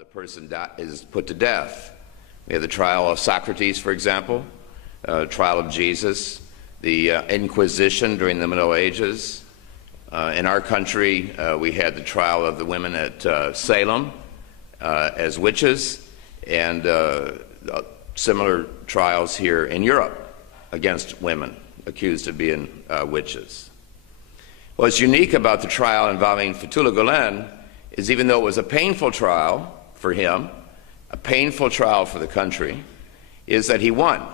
the person is put to death. We have the trial of Socrates, for example, trial of Jesus, the Inquisition during the Middle Ages. In our country, we had the trial of the women at Salem as witches, and similar trials here in Europe against women accused of being witches. What's unique about the trial involving Fethullah Gülen is, even though it was a painful trial for him, a painful trial for the country, is that he won.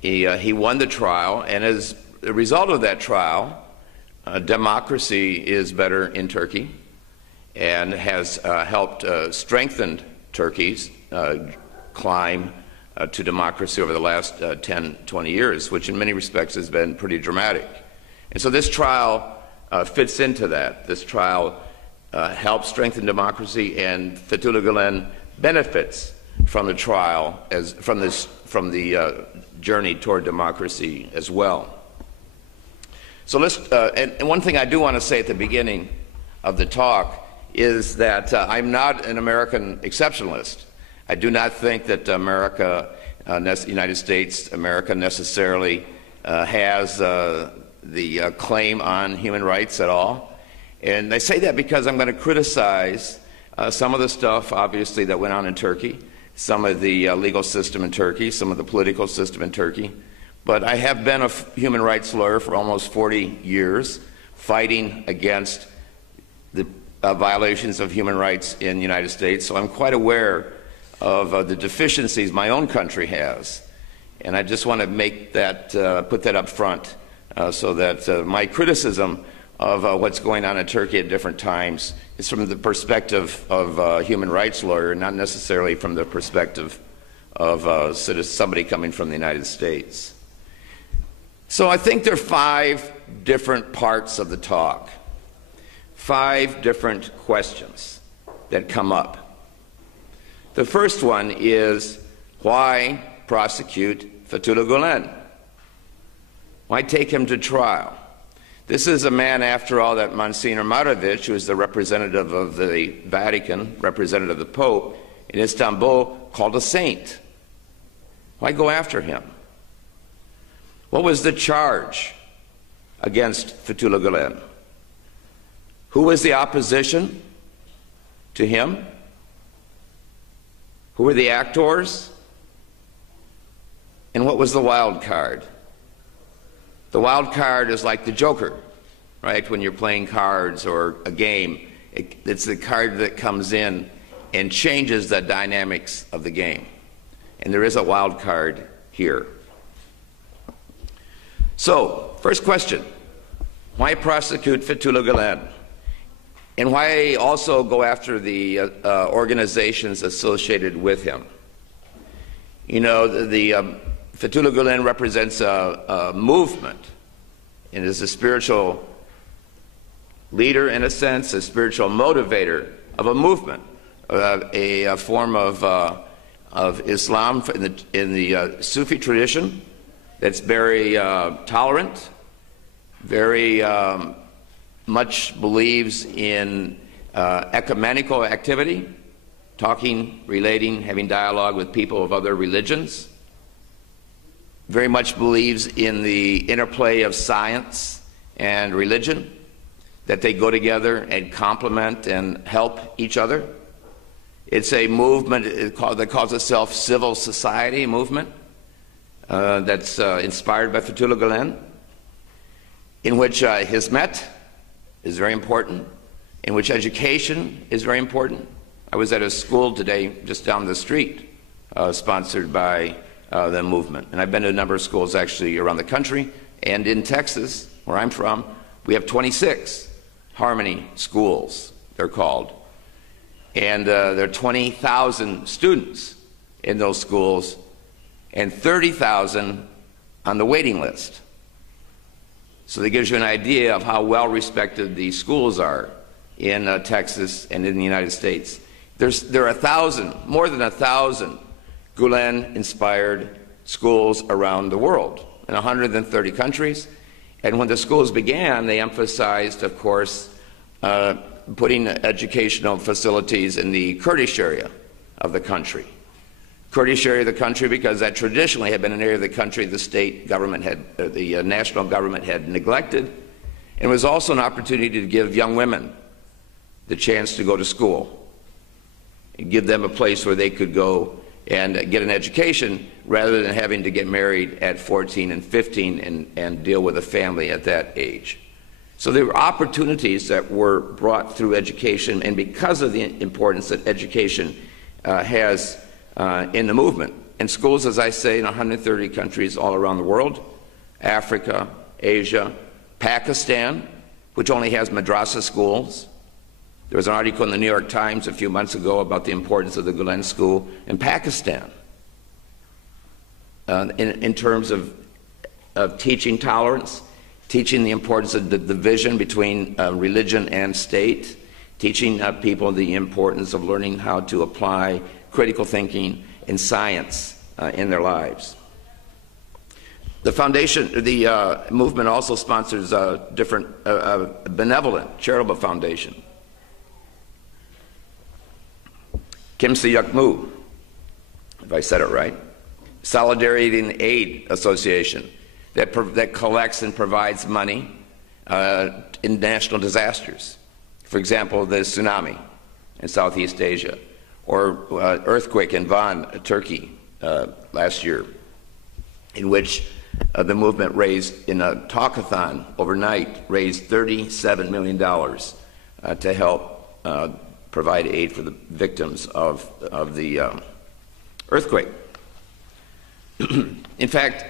He won the trial, and as a result of that trial, democracy is better in Turkey and has helped strengthen Turkey's climb to democracy over the last 10, 20 years, which in many respects has been pretty dramatic. And so this trial fits into that. This trial helps strengthen democracy, and Fethullah Gülen benefits from the trial, from the journey toward democracy as well. So let's, and one thing I do want to say at the beginning of the talk is that I'm not an American exceptionalist. I do not think that United States America necessarily has the claim on human rights at all. And I say that because I'm going to criticize some of the stuff, obviously, that went on in Turkey, some of the legal system in Turkey, some of the political system in Turkey. But I have been a human rights lawyer for almost 40 years, fighting against the violations of human rights in the United States. So I'm quite aware of the deficiencies my own country has. And I just want to make that, put that up front so that my criticism of what's going on in Turkey at different times is from the perspective of a human rights lawyer, not necessarily from the perspective of somebody coming from the United States. So I think there are 5 different parts of the talk, 5 different questions that come up. The first one is, why prosecute Fethullah Gülen? Why take him to trial? This is a man, after all, that Monsignor Marovic, who is the representative of the Vatican, representative of the Pope in Istanbul, called a saint. Why go after him? What was the charge against Fethullah Gülen? Who was the opposition to him? Who were the actors? And what was the wild card? The wild card is like the Joker, right? When you're playing cards or a game, it's the card that comes in and changes the dynamics of the game. And there is a wild card here. So, first question, why prosecute Fethullah Gülen? And why also go after the organizations associated with him? You know, Fethullah Gülen represents a movement and is a spiritual leader, in a sense, a spiritual motivator of a movement, a form of Islam in the Sufi tradition that's very tolerant, very much believes in ecumenical activity, talking, relating, having dialogue with people of other religions. Very much believes in the interplay of science and religion, that they go together and complement and help each other. It's a movement that calls itself civil society movement that's inspired by Fethullah Gülen, in which Hizmet is very important, in which education is very important. I was at a school today just down the street sponsored by the movement. And I've been to a number of schools actually around the country, and in Texas, where I'm from, we have 26 Harmony schools, they're called. And there are 20,000 students in those schools and 30,000 on the waiting list. So that gives you an idea of how well respected these schools are in Texas and in the United States. There are more than 1,000 Gülen-inspired schools around the world in 130 countries. And when the schools began, they emphasized, of course, putting educational facilities in the Kurdish area of the country. Kurdish area of the country because that traditionally had been an area of the country the state government had, the national government had neglected, and it was also an opportunity to give young women the chance to go to school and give them a place where they could go and get an education rather than having to get married at 14 and 15 and deal with a family at that age. So there were opportunities that were brought through education, and because of the importance that education has in the movement. And schools, as I say, in 130 countries all around the world, Africa, Asia, Pakistan, which only has madrasa schools. There was an article in the New York Times a few months ago about the importance of the Gülen School in Pakistan in terms of teaching tolerance, teaching the importance of the division between religion and state, teaching people the importance of learning how to apply critical thinking and science in their lives. The foundation, the movement also sponsors a different benevolent charitable foundation. Kimse Yakmu, if I said it right, Solidarity and Aid Association that collects and provides money in national disasters. For example, the tsunami in Southeast Asia, or earthquake in Van, Turkey, last year, in which the movement raised, in a talkathon overnight, raised $37 million to help provide aid for the victims of the earthquake. In fact,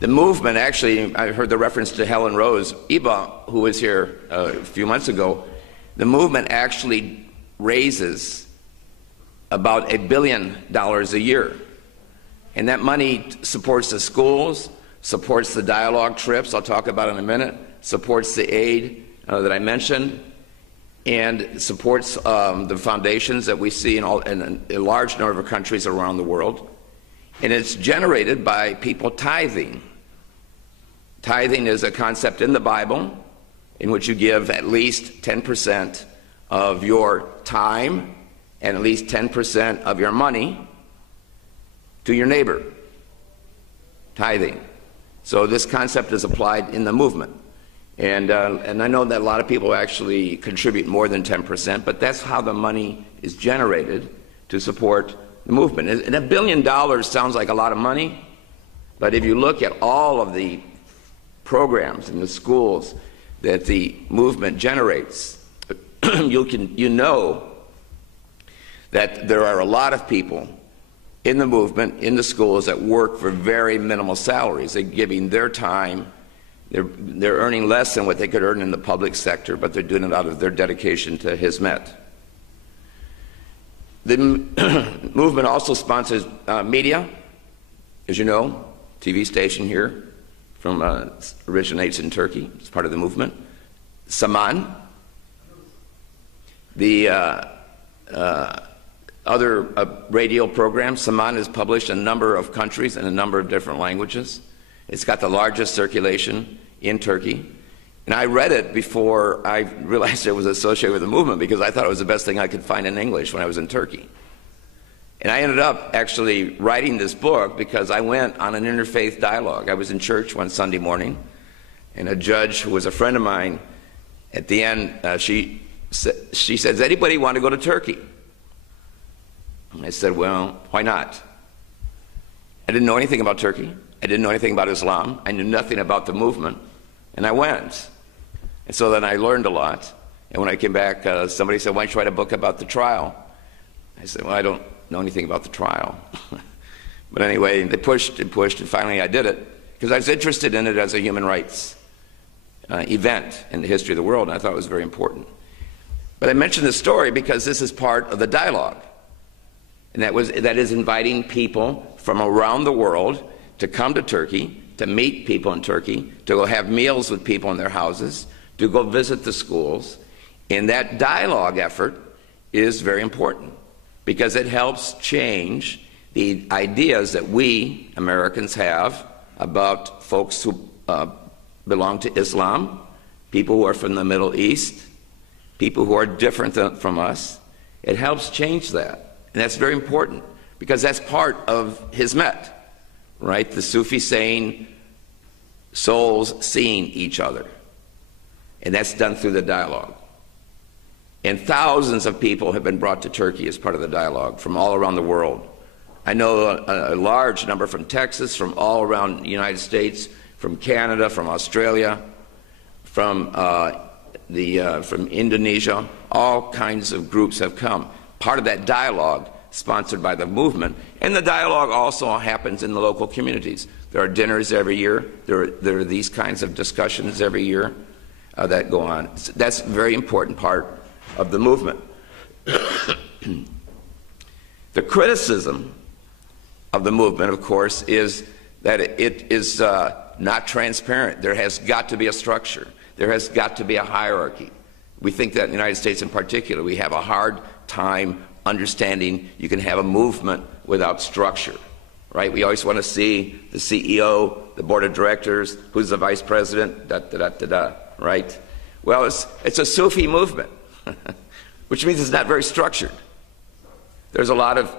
the movement actually, I heard the reference to Helen Rose Iba, who was here a few months ago. The movement actually raises about $1 billion a year. And that money supports the schools, supports the dialogue trips I'll talk about in a minute, supports the aid that I mentioned, and supports the foundations that we see in a large number of countries around the world. And it's generated by people tithing. Tithing is a concept in the Bible in which you give at least 10% of your time and at least 10% of your money to your neighbor. Tithing. So this concept is applied in the movement. And I know that a lot of people actually contribute more than 10%, but that's how the money is generated to support the movement. And $1 billion sounds like a lot of money, but if you look at all of the programs in the schools that the movement generates, you know that there are a lot of people in the movement, in the schools, that work for very minimal salaries. They're giving their time. They're earning less than what they could earn in the public sector, but they're doing it out of their dedication to Hizmet. The movement also sponsors media, as you know, TV station here originates in Turkey. It's part of the movement. Saman. The other radio programs, Saman is published in a number of countries in a number of different languages. It's got the largest circulation in Turkey. And I read it before I realized it was associated with the movement, because I thought it was the best thing I could find in English when I was in Turkey. And I ended up actually writing this book because I went on an interfaith dialogue. I was in church one Sunday morning, and a judge who was a friend of mine, at the end, she said, "Does anybody want to go to Turkey?" And I said, "Well, why not?" I didn't know anything about Turkey. I didn't know anything about Islam. I knew nothing about the movement. And I went. And so then I learned a lot. And when I came back, somebody said, "Why don't you write a book about the trial?" I said, "Well, I don't know anything about the trial." But anyway, they pushed, and finally I did it, because I was interested in it as a human rights event in the history of the world, and I thought it was very important. But I mentioned this story because this is part of the dialogue. And that is inviting people from around the world to come to Turkey, to meet people in Turkey, to go have meals with people in their houses, to go visit the schools. And that dialogue effort is very important, because it helps change the ideas that we Americans have about folks who belong to Islam, people who are from the Middle East, people who are different from us. It helps change that. And that's very important because that's part of Hizmet, right? The Sufi saying, souls seeing each other. And that's done through the dialogue. And thousands of people have been brought to Turkey as part of the dialogue from all around the world. I know a large number from Texas, from all around the United States, from Canada, from Australia, from Indonesia. All kinds of groups have come. Part of that dialogue sponsored by the movement, and the dialogue also happens in the local communities. There are dinners every year. There are these kinds of discussions every year that go on. That's a very important part of the movement. The criticism of the movement, of course, is that it is not transparent. There has got to be a structure. There has got to be a hierarchy. We think that in the United States in particular, we have a hard time understanding you can have a movement without structure, right? We always want to see the CEO, the board of directors, who's the vice president, right? Well, it's a Sufi movement, which means it's not very structured. There's a lot of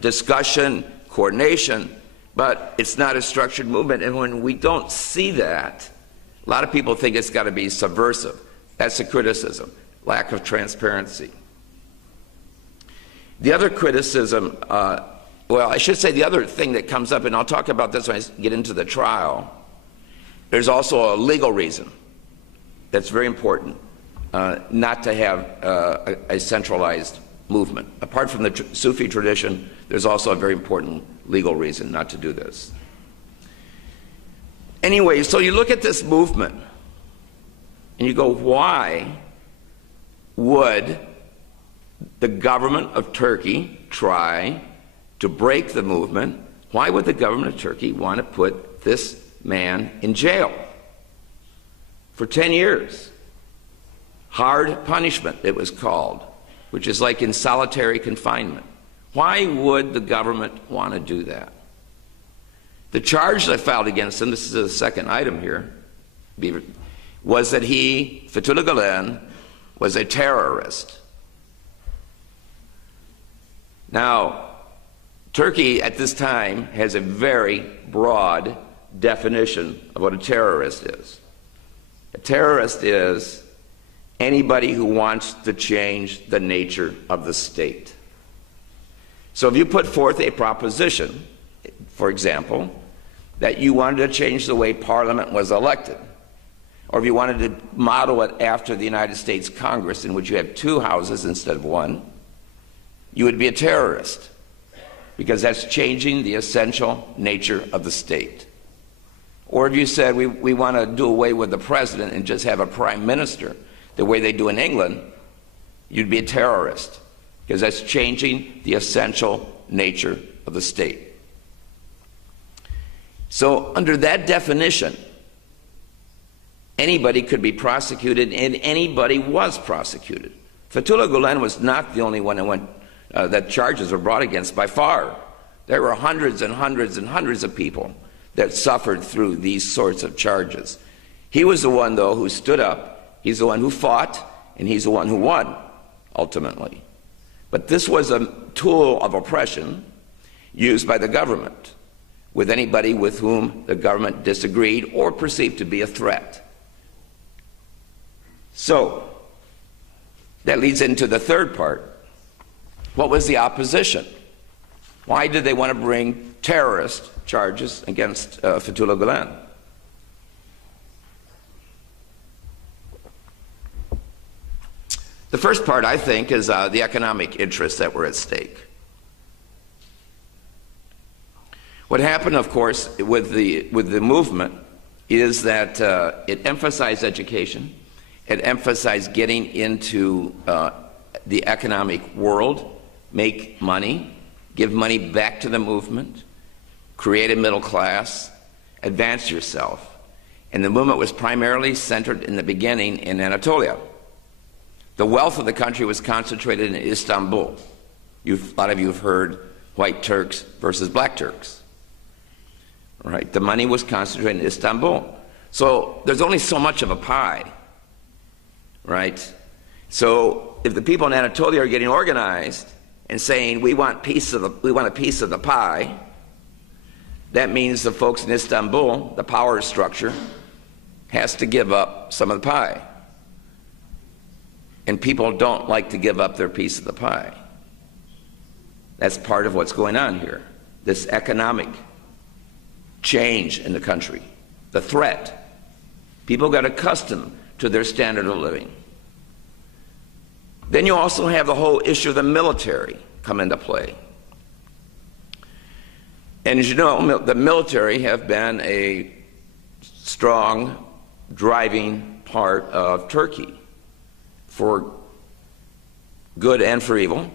discussion, coordination, but it's not a structured movement. And when we don't see that, a lot of people think it's got to be subversive. That's a criticism, lack of transparency. The other criticism, well, I should say the other thing that comes up, and I'll talk about this when I get into the trial, there's also a legal reason that's very important, not to have a centralized movement. Apart from the Sufi tradition, there's also a very important legal reason not to do this. Anyway, so you look at this movement and you go, why would the government of Turkey try to break the movement? Why would the government of Turkey want to put this man in jail for 10 years? Hard punishment, it was called, which is like in solitary confinement. Why would the government want to do that? The charge that I filed against him, this is the second item here, was that he, Fethullah Gülen, was a terrorist. Now, Turkey at this time has a very broad definition of what a terrorist is. A terrorist is anybody who wants to change the nature of the state. So if you put forth a proposition, for example, that you wanted to change the way Parliament was elected, or if you wanted to model it after the United States Congress, in which you have two houses instead of one, you would be a terrorist, because that's changing the essential nature of the state. Or if you said we want to do away with the president and just have a prime minister the way they do in England, you'd be a terrorist, because that's changing the essential nature of the state. So under that definition, anybody could be prosecuted, and anybody was prosecuted. Fethullah Gülen was not the only one that charges were brought against by far. There were hundreds and hundreds and hundreds of people that suffered through these sorts of charges. He was the one, though, who stood up. He's the one who fought, and he's the one who won, ultimately. But this was a tool of oppression used by the government with anybody with whom the government disagreed or perceived to be a threat. So, that leads into the third part. What was the opposition? Why did they want to bring terrorist charges against Fethullah Gülen? The first part, I think, is the economic interests that were at stake. What happened, of course, with the movement is that it emphasized education. It emphasized getting into the economic world, make money, give money back to the movement, create a middle class, advance yourself. And the movement was primarily centered in the beginning in Anatolia. The wealth of the country was concentrated in Istanbul. A lot of you have heard white Turks versus black Turks. Right? The money was concentrated in Istanbul. So there's only so much of a pie. right? So if the people in Anatolia are getting organized and saying we want a piece of the pie, that means the folks in Istanbul, the power structure, has to give up some of the pie. And people don't like to give up their piece of the pie. That's part of what's going on here. This economic change in the country, the threat. People got accustomed to their standard of living. Then you also have the whole issue of the military come into play. And as you know, the military have been a strong driving part of Turkey for good and for evil.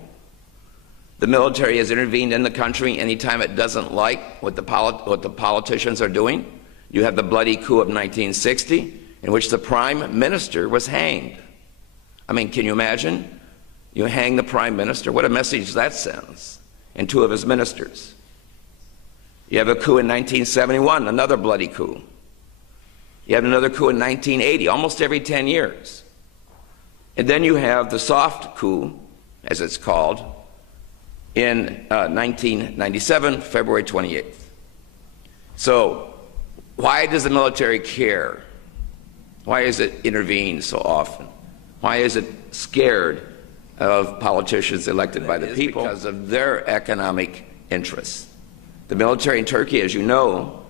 The military has intervened in the country anytime it doesn't like what the politicians are doing. You have the bloody coup of 1960, in which the prime minister was hanged. I mean, can you imagine? You hang the prime minister. What a message that sends. And two of his ministers. You have a coup in 1971, another bloody coup. You have another coup in 1980, almost every 10 years. And then you have the soft coup, as it's called, in 1997, February 28th. So why does the military care? Why does it intervene so often? Why is it scared of politicians elected by the people? Because of their economic interests. The military in Turkey, as you know,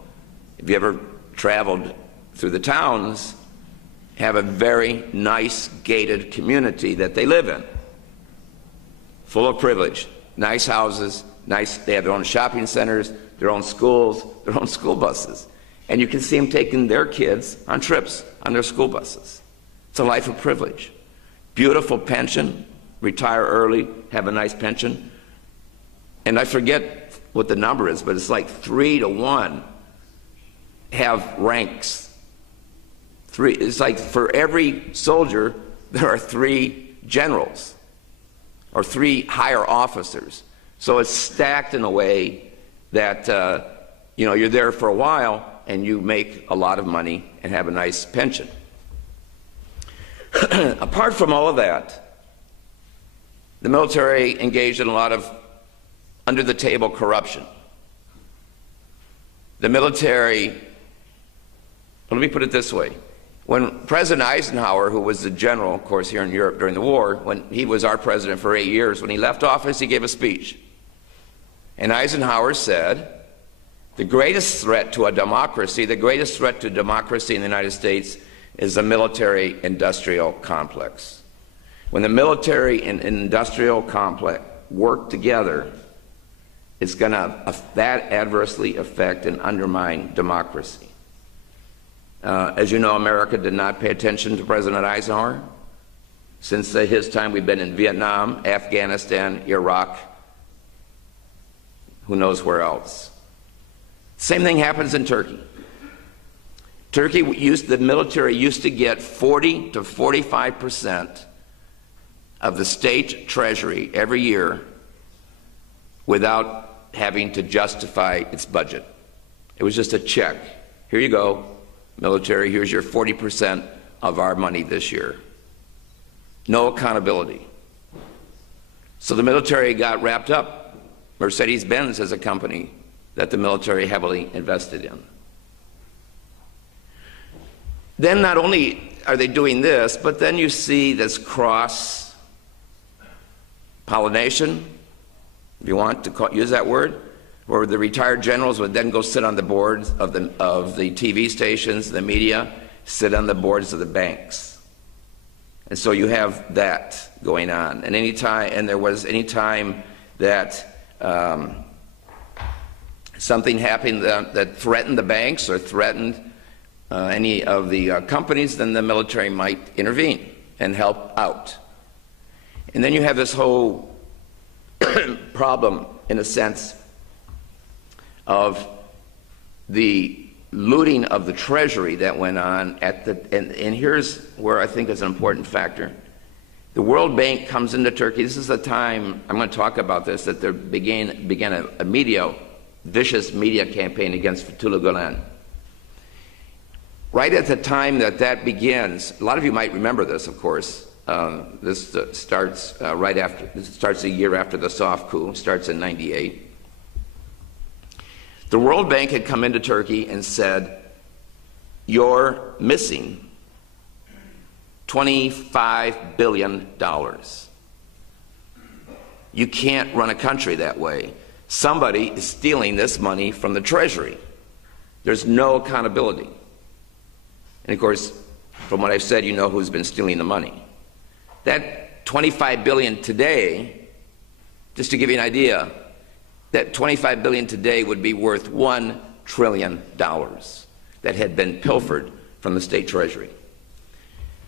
if you ever traveled through the towns, have a very nice gated community that they live in, full of privilege, nice houses, they have their own shopping centers, their own schools, their own school buses. And you can see them taking their kids on trips on their school buses. It's a life of privilege. Beautiful pension, retire early, have a nice pension. And I forget what the number is, but it's like 3 to 1 have ranks. It's like for every soldier, there are 3 generals or 3 higher officers. So it's stacked in a way that you're there for a while and you make a lot of money and have a nice pension. Apart from all of that, the military engaged in a lot of under-the-table corruption. The military, let me put it this way. When President Eisenhower, who was the general, of course, here in Europe during the war, when he was our president for 8 years, when he left office, he gave a speech. And Eisenhower said, the greatest threat to a democracy, the greatest threat to democracy in the United States is the military-industrial complex. When the military and industrial complex work together, it's going to that adversely affect and undermine democracy. As you know, America did not pay attention to President Eisenhower. Since his time, we've been in Vietnam, Afghanistan, Iraq, who knows where else. Same thing happens in Turkey. The military used to get 40 to 45% of the state treasury every year without having to justify its budget. It was just a check. Here you go, military, here's your 40% of our money this year. No accountability. So the military got wrapped up. Mercedes-Benz is a company that the military heavily invested in. Then not only are they doing this, but then you see this cross-pollination, if you want to use that word, where the retired generals would then go sit on the boards of the TV stations, the media, sit on the boards of the banks. And so you have that going on. And there was any time that something happened that threatened the banks or threatened any of the companies, then the military might intervene and help out. And then you have this whole problem, in a sense, of the looting of the treasury that went on and here's where I think is an important factor. The World Bank comes into Turkey. This is the time, I'm going to talk about this, that there began a vicious media campaign against Fethullah Gülen. Right at the time that that begins, a lot of you might remember this, of course. This starts starts a year after the soft coup, starts in '98. The World Bank had come into Turkey and said, "You're missing $25 billion. You can't run a country that way. Somebody is stealing this money from the Treasury. There's no accountability." And of course, from what I've said, you know who's been stealing the money. That $25 billion today, just to give you an idea, that $25 billion today would be worth $1 trillion that had been pilfered from the state treasury.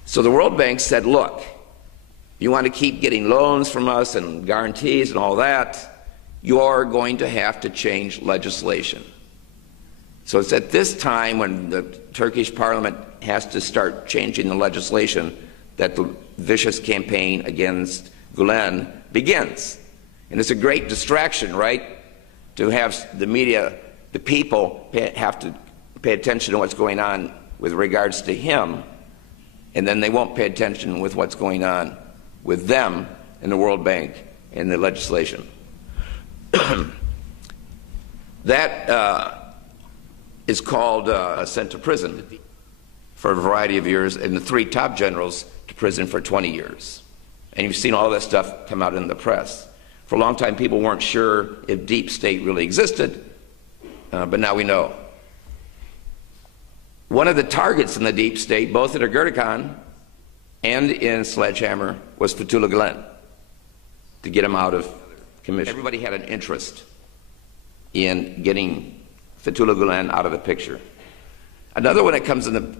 So the World Bank said, look, you want to keep getting loans from us and guarantees and all that, you're going to have to change legislation. So it's at this time when the Turkish parliament has to start changing the legislation that the vicious campaign against Gülen begins. And it's a great distraction, right? To have the media, the people have to pay attention to what's going on with regards to him, and then they won't pay attention with what's going on with them in the World Bank and the legislation. That is called sent to prison for a variety of years, and the 3 top generals to prison for 20 years. And you've seen all that stuff come out in the press. For a long time, people weren't sure if deep state really existed, but now we know. One of the targets in the deep state, both at Ergenekon and in Sledgehammer, was Fethullah Gülen, to get him out of commission. Everybody had an interest in getting Fethullah Gülen out of the picture. Another one that comes into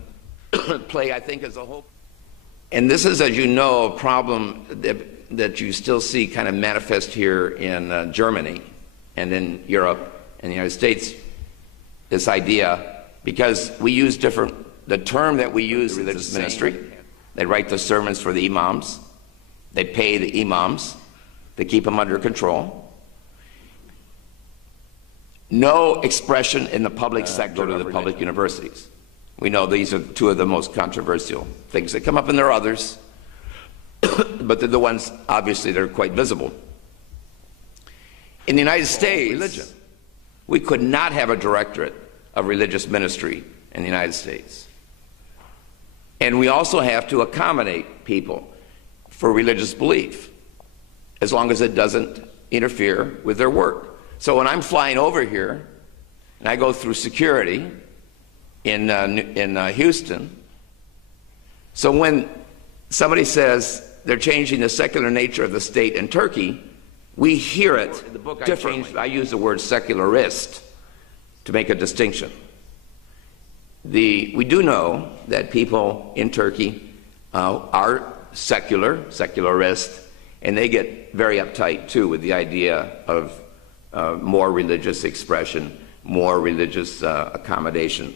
play, I think, is a whole, and this is, as you know, a problem that you still see kind of manifest here in Germany and in Europe and the United States, this idea, because we use the term that we use, religious ministry. They write the sermons for the imams. They pay the imams. They keep them under control. No expression in the public sector to the public universities. We know these are 2 of the most controversial things that come up, and there are others, but they're the ones, obviously, that are quite visible. In the United States, religion, we could not have a directorate of religious ministry in the United States. And we also have to accommodate people for religious belief, as long as it doesn't interfere with their work. So when I'm flying over here, and I go through security in Houston, so when somebody says they're changing the secular nature of the state in Turkey, we hear it differently. I use the word secularist to make a distinction. We do know that people in Turkey are secularist, and they get very uptight too with the idea of more religious expression, more religious accommodation.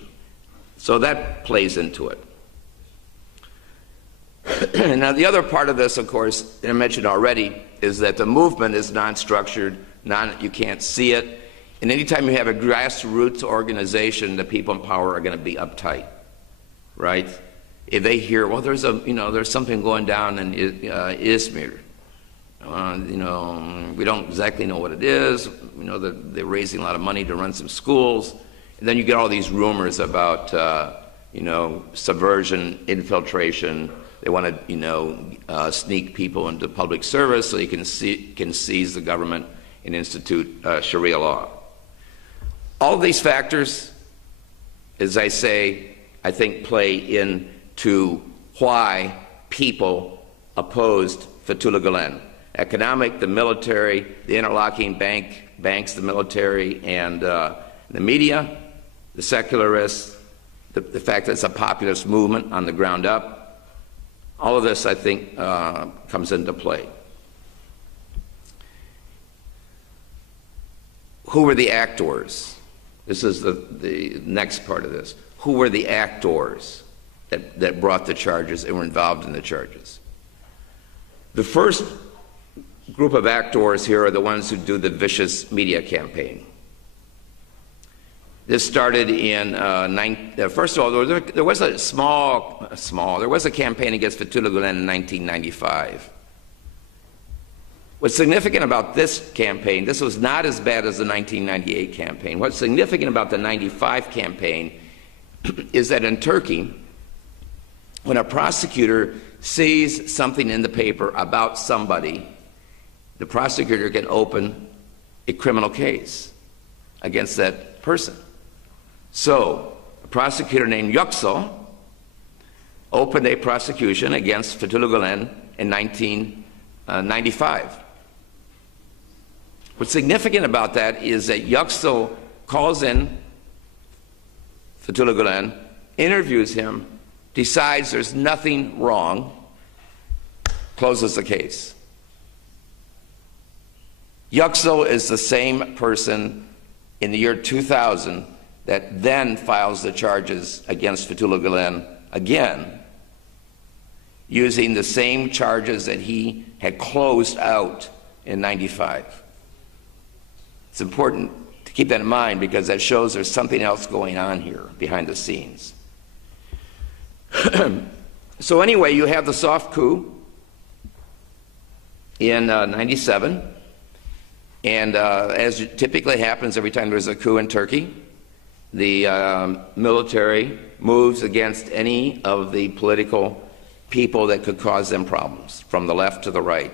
So that plays into it. Now the other part of this, of course, and I mentioned already, is that the movement is non-structured, you can't see it. And anytime you have a grassroots organization, the people in power are going to be uptight, right? If they hear, well, there's something going down in Izmir, we don't exactly know what it is. We know that they're raising a lot of money to run some schools, and then you get all these rumors about, subversion, infiltration. They want to, sneak people into public service so you can seize the government and institute Sharia law. All of these factors, as I say, I think play into why people opposed Fethullah Gülen. Economic, the military, the interlocking banks, the military, and the media, the secularists, the fact that it's a populist movement on the ground up. All of this, I think, comes into play. Who were the actors? This is the next part of this. Who were the actors that brought the charges and were involved in the charges? The first group of actors here are the ones who do the vicious media campaign. This started in, first of all, there was a there was a campaign against Fethullah Gülen in 1995. What's significant about this campaign, this was not as bad as the 1998 campaign. What's significant about the 95 campaign is that in Turkey, when a prosecutor sees something in the paper about somebody, the prosecutor can open a criminal case against that person. So, a prosecutor named Yüksel opened a prosecution against Fethullah Gülen in 1995. What's significant about that is that Yüksel calls in Fethullah Gülen, interviews him, decides there's nothing wrong, closes the case. Yüksel is the same person in the year 2000 that then files the charges against Fethullah Gülen again, using the same charges that he had closed out in 95. It's important to keep that in mind because that shows there's something else going on here behind the scenes. So anyway, you have the soft coup in 97, and as typically happens every time there's a coup in Turkey, the military moves against any of the political people that could cause them problems, from the left to the right.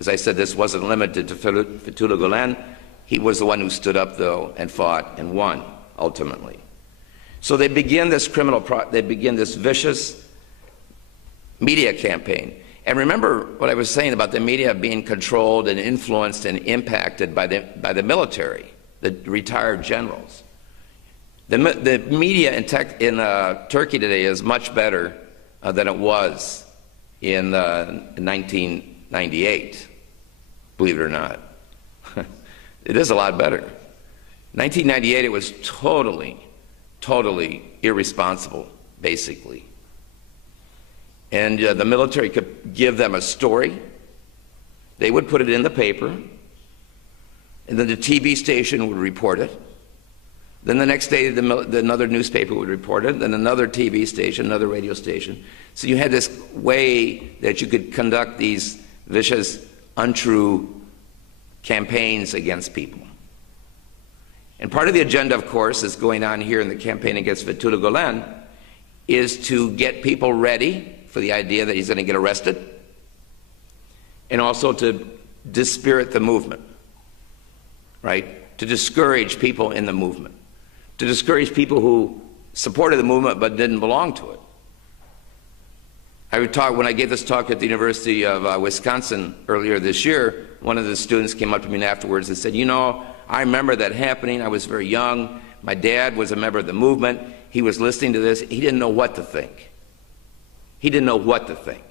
As I said, this wasn't limited to Fethullah Gülen. He was the one who stood up, though, and fought and won, ultimately. So they begin this this vicious media campaign. And remember what I was saying about the media being controlled and influenced and impacted by the military, the retired generals. The media in Turkey today is much better than it was in 1998, believe it or not. It is a lot better. 1998, it was totally irresponsible, basically. And the military could give them a story. They would put it in the paper, and then the TV station would report it. Then the next day, another newspaper would report it, then another TV station, another radio station. So you had this way that you could conduct these vicious, untrue campaigns against people. And part of the agenda, of course, is going on here in the campaign against Fethullah Gülen, is to get people ready for the idea that he's going to get arrested, and also to dispirit the movement, right? To discourage people in the movement, to discourage people who supported the movement but didn't belong to it. When I gave this talk at the University of Wisconsin earlier this year, one of the students came up to me afterwards and said, you know, I remember that happening. I was very young. My dad was a member of the movement. He was listening to this. He didn't know what to think. He didn't know what to think.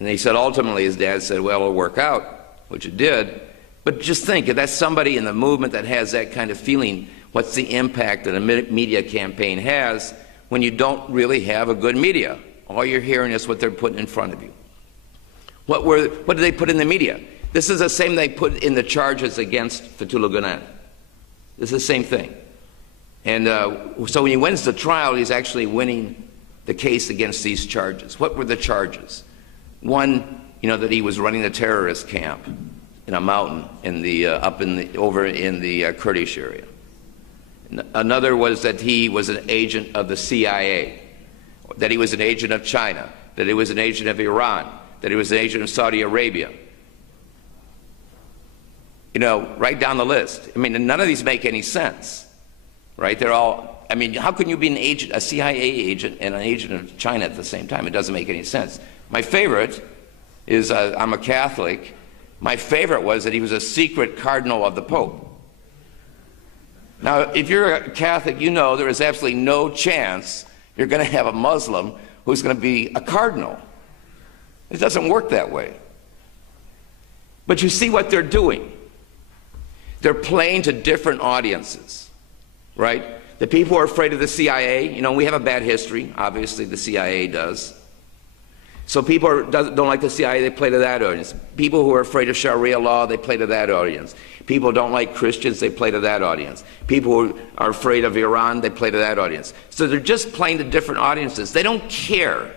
And he said, ultimately, his dad said, well, it'll work out, which it did. But just think, if that's somebody in the movement that has that kind of feeling, what's the impact that a media campaign has when you don't really have a good media? All you're hearing is what they're putting in front of you. What did they put in the media? This is the same they put in the charges against Fethullah Gülen. This is the same thing. And so when he wins the trial, he's actually winning the case against these charges. What were the charges? One, that he was running a terrorist camp in a mountain over in the Kurdish area. Another was that he was an agent of the CIA, that he was an agent of China, that he was an agent of Iran, that he was an agent of Saudi Arabia. Right down the list. I mean, none of these make any sense, right? They're all, I mean, how can you be an agent, a CIA agent and an agent of China at the same time? It doesn't make any sense. My favorite is, I'm a Catholic, my favorite was that he was a secret cardinal of the Pope. Now, if you're a Catholic, you know there is absolutely no chance you're going to have a Muslim who's going to be a cardinal. It doesn't work that way. But you see what they're doing. They're playing to different audiences, right? The people who are afraid of the CIA, we have a bad history. Obviously, the CIA does. So people don't like the CIA, they play to that audience. People who are afraid of Sharia law, they play to that audience. People who don't like Christians, they play to that audience. People who are afraid of Iran, they play to that audience. So they're just playing to different audiences. They don't care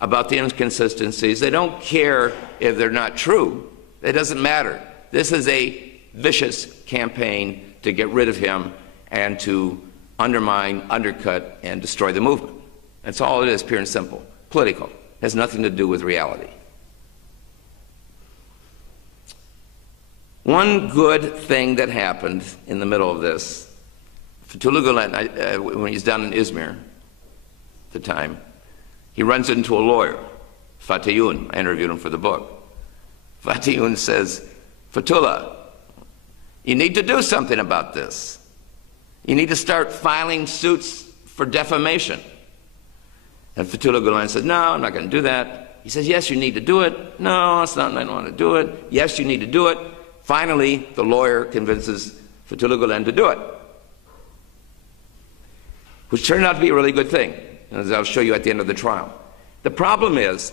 about the inconsistencies. They don't care if they're not true. It doesn't matter. This is a vicious campaign to get rid of him and to undermine, undercut, and destroy the movement. That's all it is, pure and simple. Political. It has nothing to do with reality. One good thing that happened in the middle of this, Fethullah Gülen, when he's down in Izmir at the time, he runs into a lawyer, Fethullah. I interviewed him for the book. Fethullah says, Fethullah, you need to do something about this. You need to start filing suits for defamation. And Fethullah Gülen says, no, I'm not going to do that. He says, yes, you need to do it. No, it's not, I don't want to do it. Yes, you need to do it. Finally, the lawyer convinces Fethullah Gülen to do it, which turned out to be a really good thing, as I'll show you at the end of the trial. The problem is,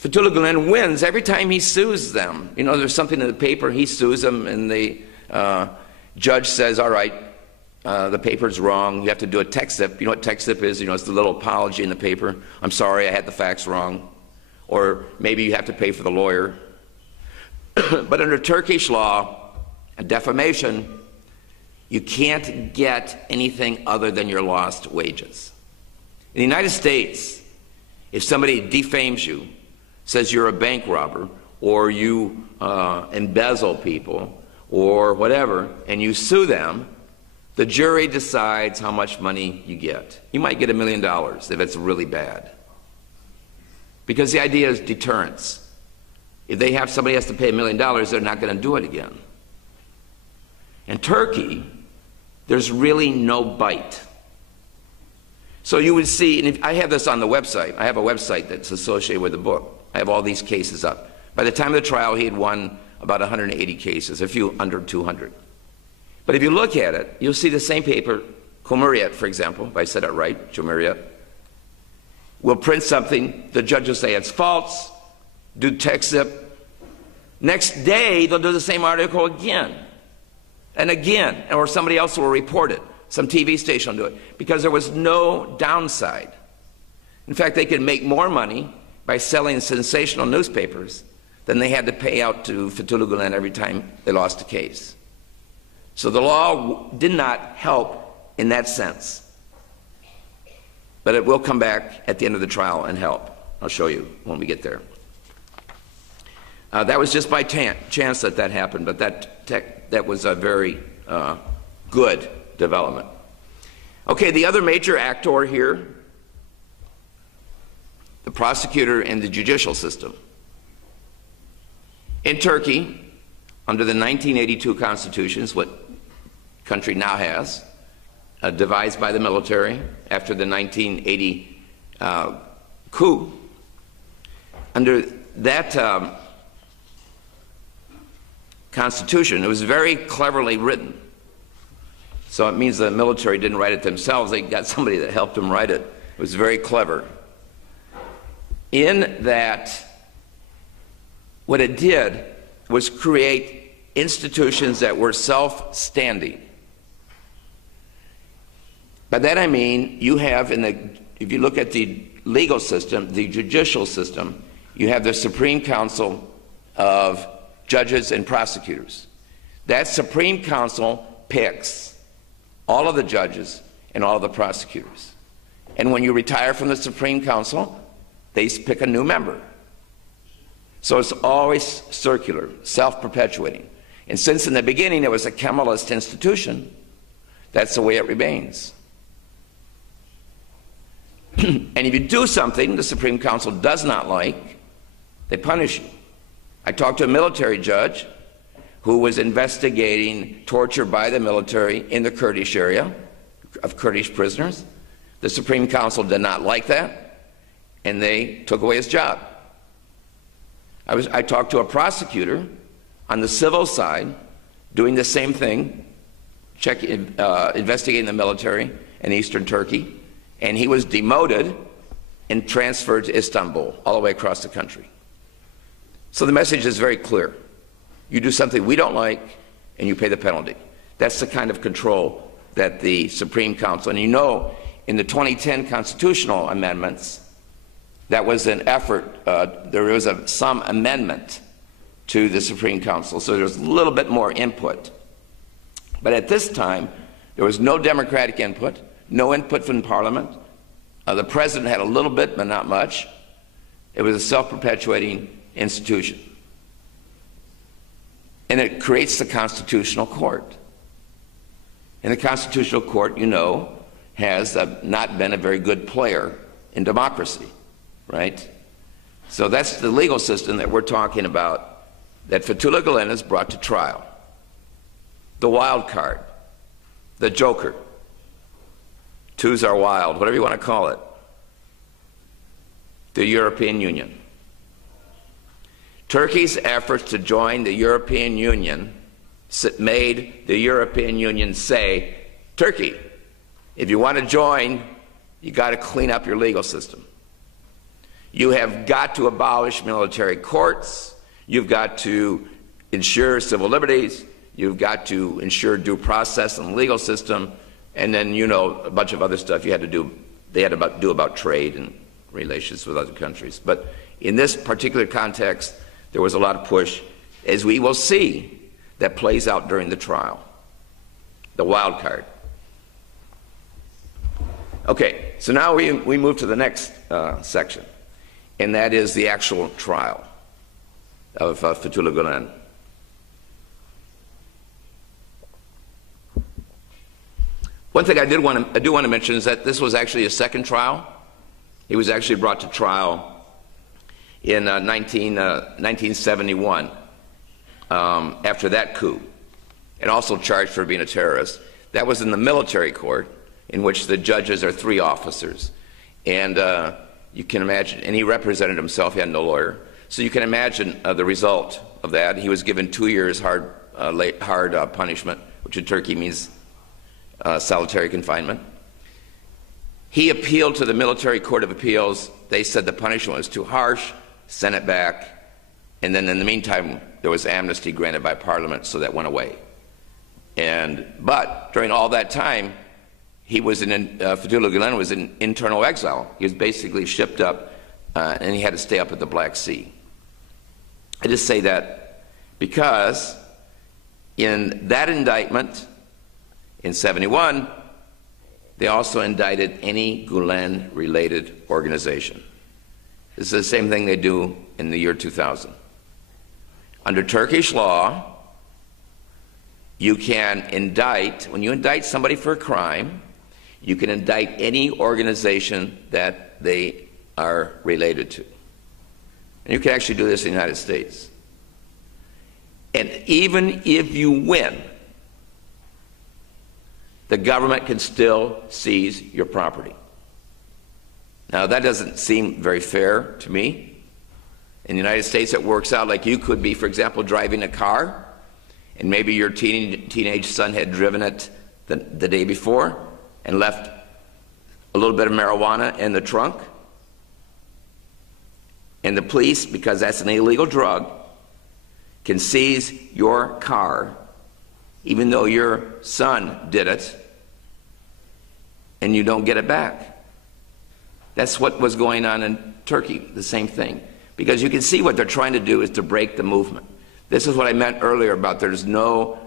Fethullah Gülen wins every time he sues them. You know, there's something in the paper, he sues them, and the judge says, all right, the paper's wrong, you have to do a text zip. You know what text zip is? You know, it's the little apology in the paper. I'm sorry, I had the facts wrong. Or maybe you have to pay for the lawyer. But under Turkish law, a defamation, you can't get anything other than your lost wages. In the United States, if somebody defames you, says you're a bank robber, or you embezzle people, or whatever, and you sue them, the jury decides how much money you get. You might get $1 million if it's really bad. Because the idea is deterrence. If they have somebody has to pay $1 million, they're not going to do it again. In Turkey, there's really no bite. So you would see, and I have this on the website. I have a website that's associated with the book. I have all these cases up. By the time of the trial, he had won about 180 cases, a few under 200. But if you look at it, you'll see the same paper, Cumhuriyet, for example, if I said it right, Cumhuriyet, will print something, the judge will say it's false, do text zip. Next day, they'll do the same article again, and again, or somebody else will report it. Some TV station will do it, because there was no downside. In fact, they could make more money by selling sensational newspapers than they had to pay out to Fethullah Gülen every time they lost a case. So the law did not help in that sense. But it will come back at the end of the trial and help. I'll show you when we get there. That was just by chance that happened, but that was a very good development. Okay, the other major actor here, the prosecutor and the judicial system. In Turkey, under the 1982 constitutions, what country now has, devised by the military after the 1980 coup, under that constitution, it was very cleverly written. So it means the military didn't write it themselves, they got somebody that helped them write it. It was very clever. In that, what it did was create institutions that were self-standing. By that I mean, you have if you look at the legal system, the judicial system, you have the Supreme Council of judges and prosecutors. That Supreme Council picks all of the judges and all of the prosecutors. And when you retire from the Supreme Council, they pick a new member. So it's always circular, self-perpetuating. And since in the beginning it was a Kemalist institution, that's the way it remains. And if you do something the Supreme Council does not like, they punish you. I talked to a military judge who was investigating torture by the military in the Kurdish area of Kurdish prisoners. The Supreme Council did not like that, and they took away his job. I talked to a prosecutor on the civil side doing the same thing, investigating the military in eastern Turkey, And he was demoted and transferred to Istanbul, all the way across the country. So the message is very clear. You do something we don't like, and you pay the penalty. That's the kind of control that the Supreme Council, and you know, in the 2010 constitutional amendments, that was an effort, there was some amendment to the Supreme Council, so there was a little bit more input. But at this time, there was no democratic input, no input from Parliament. The President had a little bit, but not much. It was a self-perpetuating institution. And it creates the Constitutional Court. And the Constitutional Court, you know, has not been a very good player in democracy, right? So that's the legal system that we're talking about, that Fethullah Gülen is brought to trial. The wild card, the joker, twos are wild, whatever you want to call it, the European Union. Turkey's efforts to join the European Union made the European Union say, Turkey, if you want to join, you got to clean up your legal system. You have got to abolish military courts. You've got to ensure civil liberties. You've got to ensure due process in the legal system. And then, you know, a bunch of other stuff you had to do. They had to do about trade and relations with other countries. But in this particular context, there was a lot of push, as we will see, that plays out during the trial. The wild card. Okay, so now we move to the next section, and that is the actual trial of Fethullah Gülen. One thing I do want to mention is that this was actually a second trial. He was actually brought to trial in 1971 after that coup, and also charged for being a terrorist. That was in the military court, in which the judges are 3 officers. And you can imagine, and he represented himself, he had no lawyer. So you can imagine the result of that. He was given 2 years hard punishment, which in Turkey means solitary confinement. He appealed to the Military Court of Appeals. They said the punishment was too harsh, sent it back, and then in the meantime, there was amnesty granted by Parliament, so that went away. But during all that time, Fethullah Gülen was in internal exile. He was basically shipped up, and he had to stay up at the Black Sea. I just say that because in that indictment in '71, they also indicted any Gülen-related organization. This is the same thing they do in the year 2000. Under Turkish law, you can indict, when you indict somebody for a crime, you can indict any organization that they are related to. And you can actually do this in the United States. And even if you win, the government can still seize your property. Now, that doesn't seem very fair to me. In the United States, it works out like you could be, for example, driving a car, and maybe your teenage son had driven it the day before and left a little bit of marijuana in the trunk. And the police, because that's an illegal drug, can seize your car, even though your son did it, and you don't get it back. That's what was going on in Turkey, the same thing. Because you can see what they're trying to do is to break the movement. This is what I meant earlier about there's no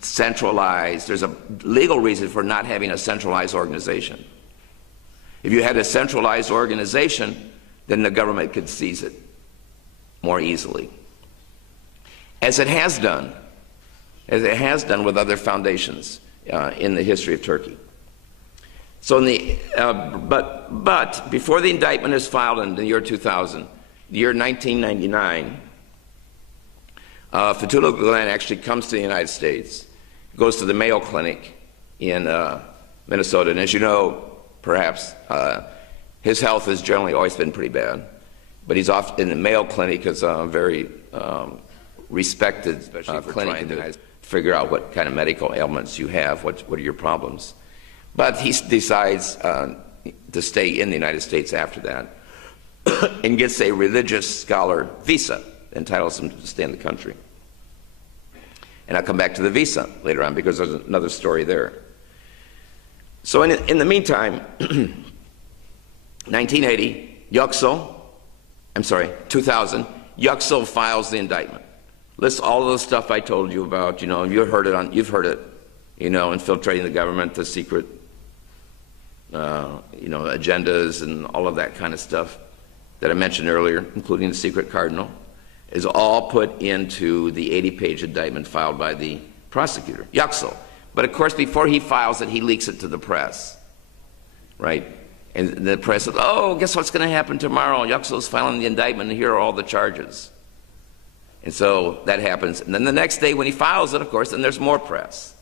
centralized, there's a legal reason for not having a centralized organization. If you had a centralized organization, then the government could seize it more easily. As it has done with other foundations in the history of Turkey. So but before the indictment is filed in the year 2000, the year 1999, Fethullah Gülen actually comes to the United States, goes to the Mayo Clinic in Minnesota, and as you know, perhaps, his health has generally always been pretty bad, but he's off in the Mayo Clinic is a very respected clinic to figure out what kind of medical ailments you have, what are your problems. But he decides to stay in the United States after that, and gets a religious scholar visa, entitles him to stay in the country. And I'll come back to the visa later on because there's another story there. So in the meantime, 2000, Yüksel files the indictment. Lists all of the stuff I told you about, you've heard it, infiltrating the government, the secret, agendas and all of that kind of stuff that I mentioned earlier, including the secret cardinal, is all put into the 80-page indictment filed by the prosecutor, Yüksel. But of course, before he files it, he leaks it to the press, right? And the press says, oh, guess what's going to happen tomorrow? Yüksel's filing the indictment, and here are all the charges. And so that happens. And then the next day when he files it, of course, then there's more press.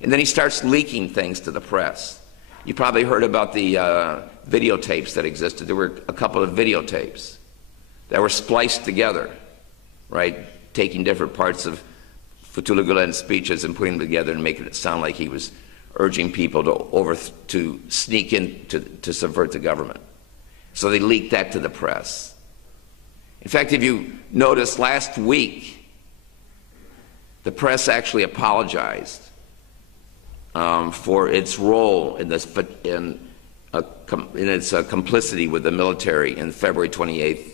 And then he starts leaking things to the press. You probably heard about the videotapes that existed. There were a couple of videotapes that were spliced together, right? Taking different parts of Fethullah Gülen's speeches and putting them together and making it sound like he was urging people to sneak in to subvert the government. So they leaked that to the press. In fact, if you notice, last week, the press actually apologized for its role in its complicity with the military in February 28th,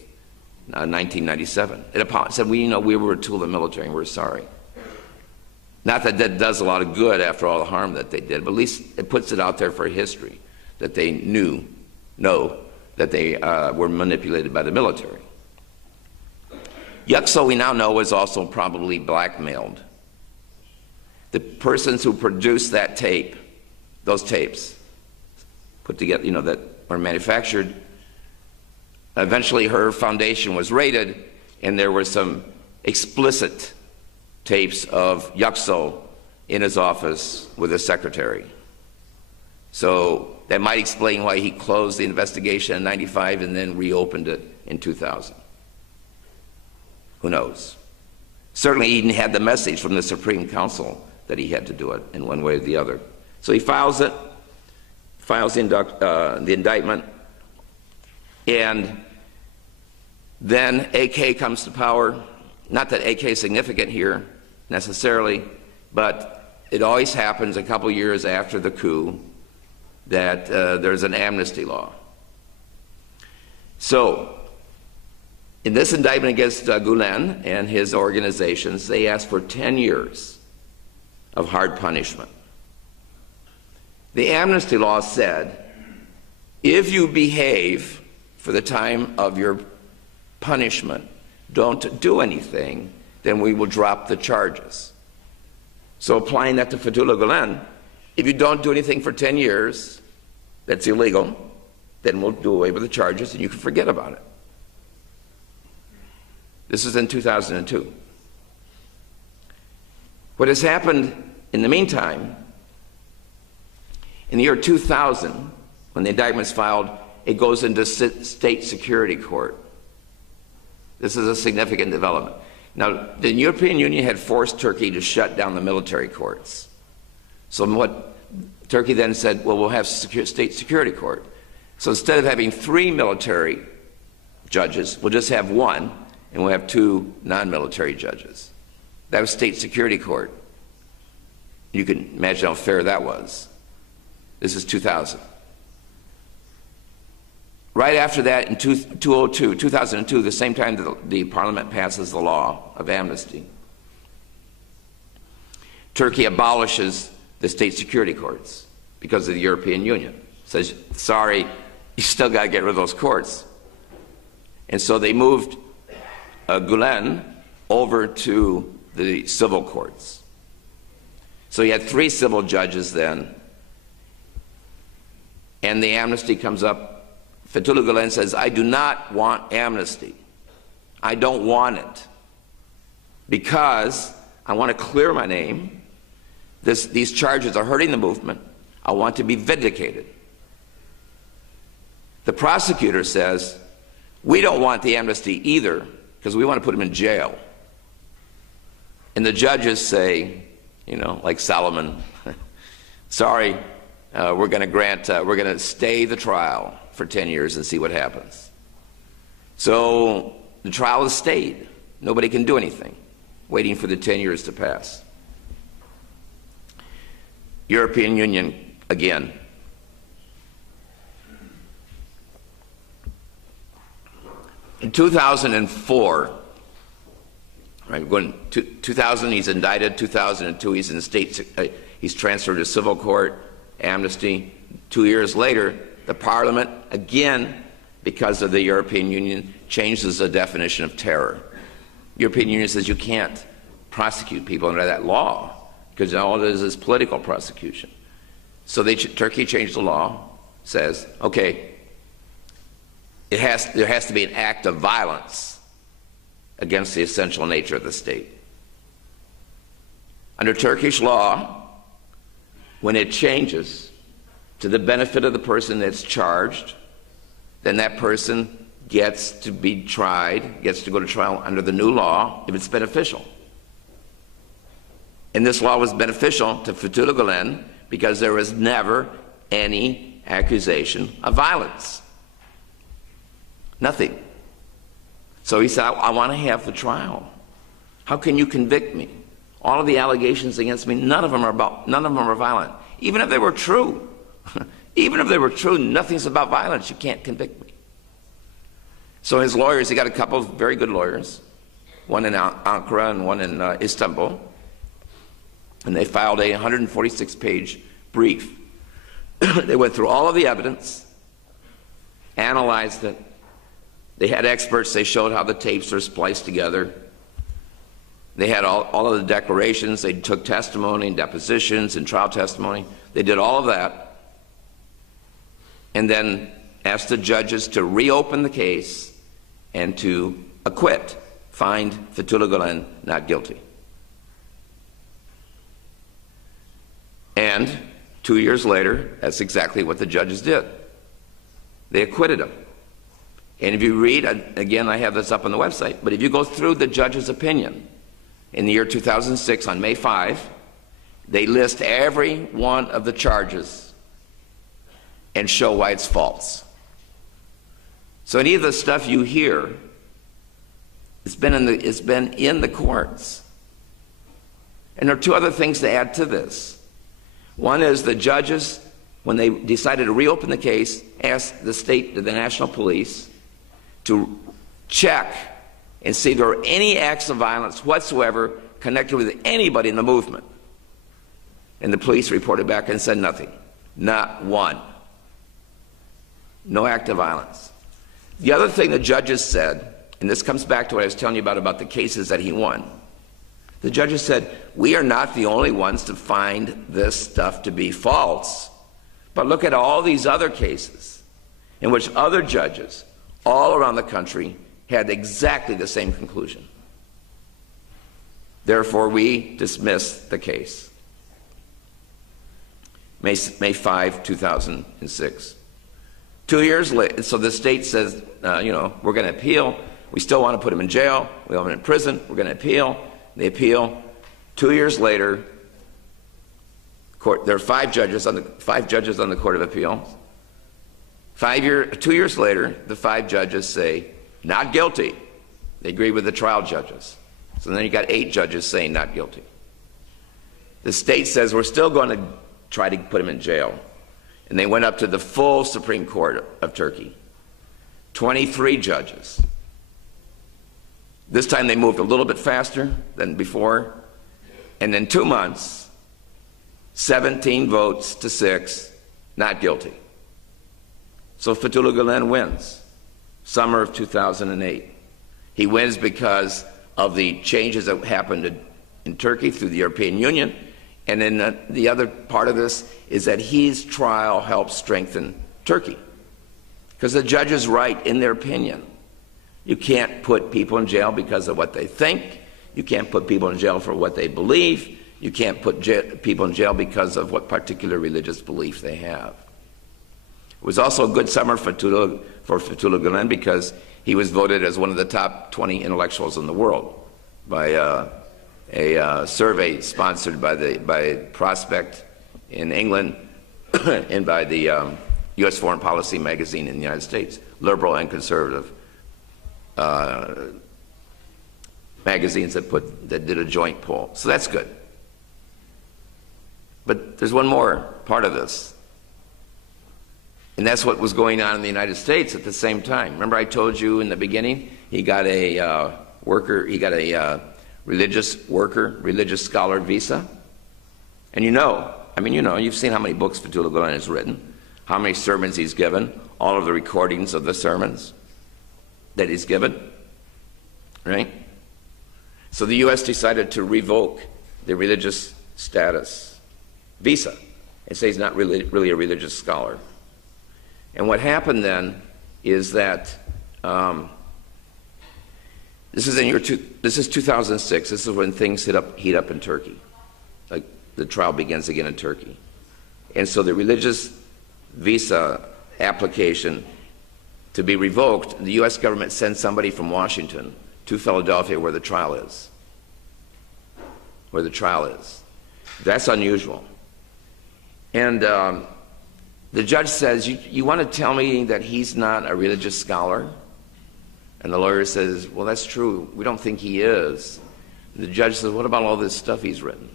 1997. It said, we were a tool of the military and we're sorry. Not that that does a lot of good after all the harm that they did, but at least it puts it out there for history that they know that they were manipulated by the military. Yüksel, we now know, was also probably blackmailed. The persons who produced that tape, those tapes, put together, that were manufactured, eventually her foundation was raided, and there were some explicit tapes of Yüksel in his office with his secretary. So that might explain why he closed the investigation in '95 and then reopened it in 2000. Who knows? Certainly he had the message from the Supreme Council that he had to do it in one way or the other. So he files the indictment, and then AK comes to power. Not that AK is significant here necessarily, but it always happens a couple years after the coup that there's an amnesty law. So in this indictment against Gülen and his organizations, they asked for 10 years of hard punishment. The amnesty law said, if you behave for the time of your punishment, don't do anything, then we will drop the charges. So applying that to Fethullah Gülen, if you don't do anything for 10 years, that's illegal, then we'll do away with the charges and you can forget about it. This is in 2002. What has happened in the meantime, in the year 2000, when the indictment's filed, it goes into state security court. This is a significant development. Now, the European Union had forced Turkey to shut down the military courts. So what Turkey then said, well, we'll have state security court. So instead of having 3 military judges, we'll just have 1, and we'll have 2 non-military judges. That was state security court. You can imagine how fair that was. This is 2000. Right after that, in 2002, the same time that the parliament passes the law of amnesty, Turkey abolishes the state security courts because of the European Union. Says, sorry, you still got to get rid of those courts. And so they moved Gülen over to the civil courts. So you had 3 civil judges then, and the amnesty comes up. Fethullah Gülen says, I do not want amnesty. I don't want it because I want to clear my name. These charges are hurting the movement. I want to be vindicated. The prosecutor says, we don't want the amnesty either because we want to put him in jail. And the judges say, like Solomon, sorry, we're going to stay the trial for 10 years and see what happens. So the trial is stayed. Nobody can do anything, waiting for the 10 years to pass. European Union again. In 2004, right, going to 2000 he's indicted, 2002 he's in the state, he's transferred to civil court, amnesty. 2 years later, the Parliament, again, because of the European Union, changes the definition of terror. The European Union says you can't prosecute people under that law because all it is political prosecution. So Turkey changed the law, says, okay, there has to be an act of violence against the essential nature of the state. Under Turkish law, when it changes to the benefit of the person that's charged, then that person gets to be tried, gets to go to trial under the new law if it's beneficial. And this law was beneficial to Fethullah Gülen because there was never any accusation of violence. Nothing. So he said, I want to have the trial. How can you convict me? All of the allegations against me, none of them are violent. Even if they were true, even if they were true, nothing's about violence. You can't convict me. So his lawyers, he got a couple of very good lawyers, one in Ankara and one in Istanbul, and they filed a 146-page brief. They went through all of the evidence, analyzed it. They had experts. They showed how the tapes are spliced together. They had all of the declarations. They took testimony and depositions and trial testimony. They did all of that and then asked the judges to reopen the case and to acquit, find Fethullah Gülen not guilty. And 2 years later, that's exactly what the judges did. They acquitted him. And if you read, again, I have this up on the website, but if you go through the judge's opinion in the year 2006 on May 5, they list every one of the charges and show why it's false. So any of the stuff you hear, it's been in the courts. And there are two other things to add to this. One is the judges, when they decided to reopen the case, asked the national police to check and see if there were any acts of violence whatsoever connected with anybody in the movement. And the police reported back and said nothing. Not one. No act of violence. The other thing the judges said, and this comes back to what I was telling you about the cases that he won. The judges said, we are not the only ones to find this stuff to be false, but look at all these other cases in which other judges all around the country had exactly the same conclusion. Therefore, we dismiss the case. May 5, 2006. 2 years later, so the state says, we're going to appeal. We still want to put him in jail. We want him in prison. We're going to appeal. They appeal. 2 years later, there are five judges on the Court of Appeal. 2 years later, the five judges say, not guilty. They agree with the trial judges. So then you got 8 judges saying not guilty. The state says, we're still going to try to put him in jail. And they went up to the full Supreme Court of Turkey. 23 judges. This time they moved a little bit faster than before. And in 2 months, 17 votes to 6, not guilty. So Fethullah Gülen wins, summer of 2008. He wins because of the changes that happened in Turkey through the European Union. And then the other part of this is that his trial helped strengthen Turkey. Because the judges write in their opinion, you can't put people in jail because of what they think. You can't put people in jail for what they believe. You can't put people in jail because of what particular religious belief they have. It was also a good summer for Fethullah Gülen because he was voted as one of the top 20 intellectuals in the world by a survey sponsored by Prospect in England, and by the U.S. Foreign Policy magazine in the United States, liberal and conservative magazines that did a joint poll. So that's good. But there's one more part of this. And that's what was going on in the United States at the same time. Remember I told you in the beginning, he got a religious worker, religious scholar visa? And you've seen how many books Fethullah Gülen has written, how many sermons he's given, all of the recordings of the sermons that he's given, right? So the U.S. decided to revoke the religious status visa and say he's not really a religious scholar. And what happened then is that this is 2006. This is when things heat up in Turkey. Like the trial begins again in Turkey. And so the religious visa application to be revoked, the U.S. government sends somebody from Washington to Philadelphia where the trial is. That's unusual. And the judge says, you want to tell me that he's not a religious scholar? And the lawyer says, well, that's true. We don't think he is. The judge says, what about all this stuff he's written?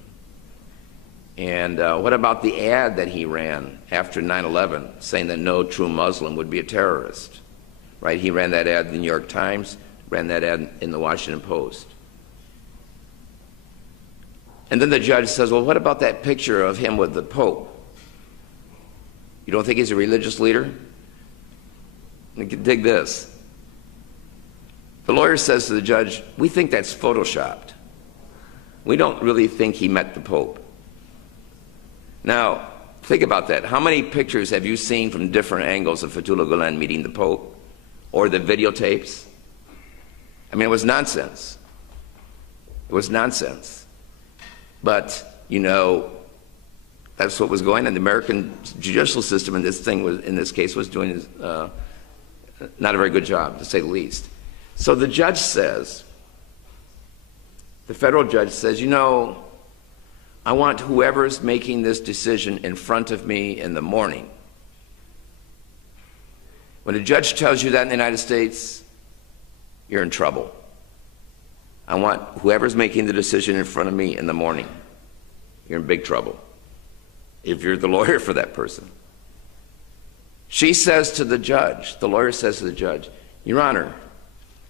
And what about the ad that he ran after 9/11 saying that no true Muslim would be a terrorist? Right? He ran that ad in the New York Times, ran that ad in the Washington Post. And then the judge says, well, what about that picture of him with the Pope? You don't think he's a religious leader? Dig this. The lawyer says to the judge, we think that's photoshopped. We don't really think he met the Pope. Now, think about that. How many pictures have you seen from different angles of Fethullah Gülen meeting the Pope? Or the videotapes? I mean, it was nonsense. But, that's what was going on. The American judicial system in this case was doing not a very good job, to say the least. So the judge says, the federal judge says, I want whoever's making this decision in front of me in the morning. When a judge tells you that in the United States, you're in trouble. I want whoever's making the decision in front of me in the morning. You're in big trouble if you're the lawyer for that person. She says to the judge, the lawyer says to the judge, Your Honor,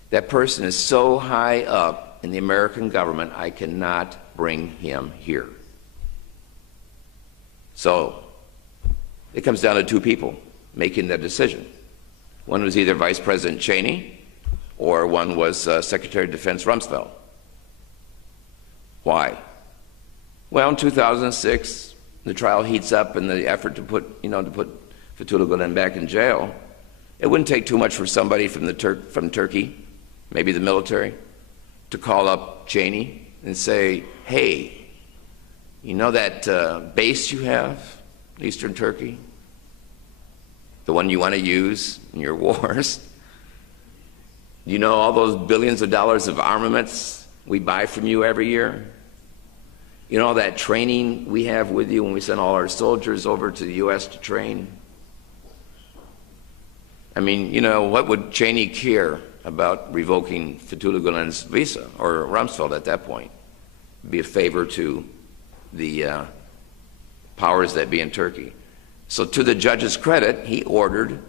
that person is so high up in the American government, I cannot bring him here. So it comes down to two people making the decision. One was either Vice President Cheney or one was Secretary of Defense Rumsfeld. Why? Well, in 2006, the trial heats up in the effort to put Fethullah Gülen back in jail. It wouldn't take too much for somebody from Turkey, maybe the military, to call up Cheney and say, hey, that base you have in eastern Turkey, the one you want to use in your wars, all those billions of dollars of armaments we buy from you every year? All that training we have with you when we send all our soldiers over to the U.S. to train? I mean, what would Cheney care about revoking Fethullah Gülen's visa, or Rumsfeld at that point? It'd be a favor to the powers that be in Turkey. So to the judge's credit, he ordered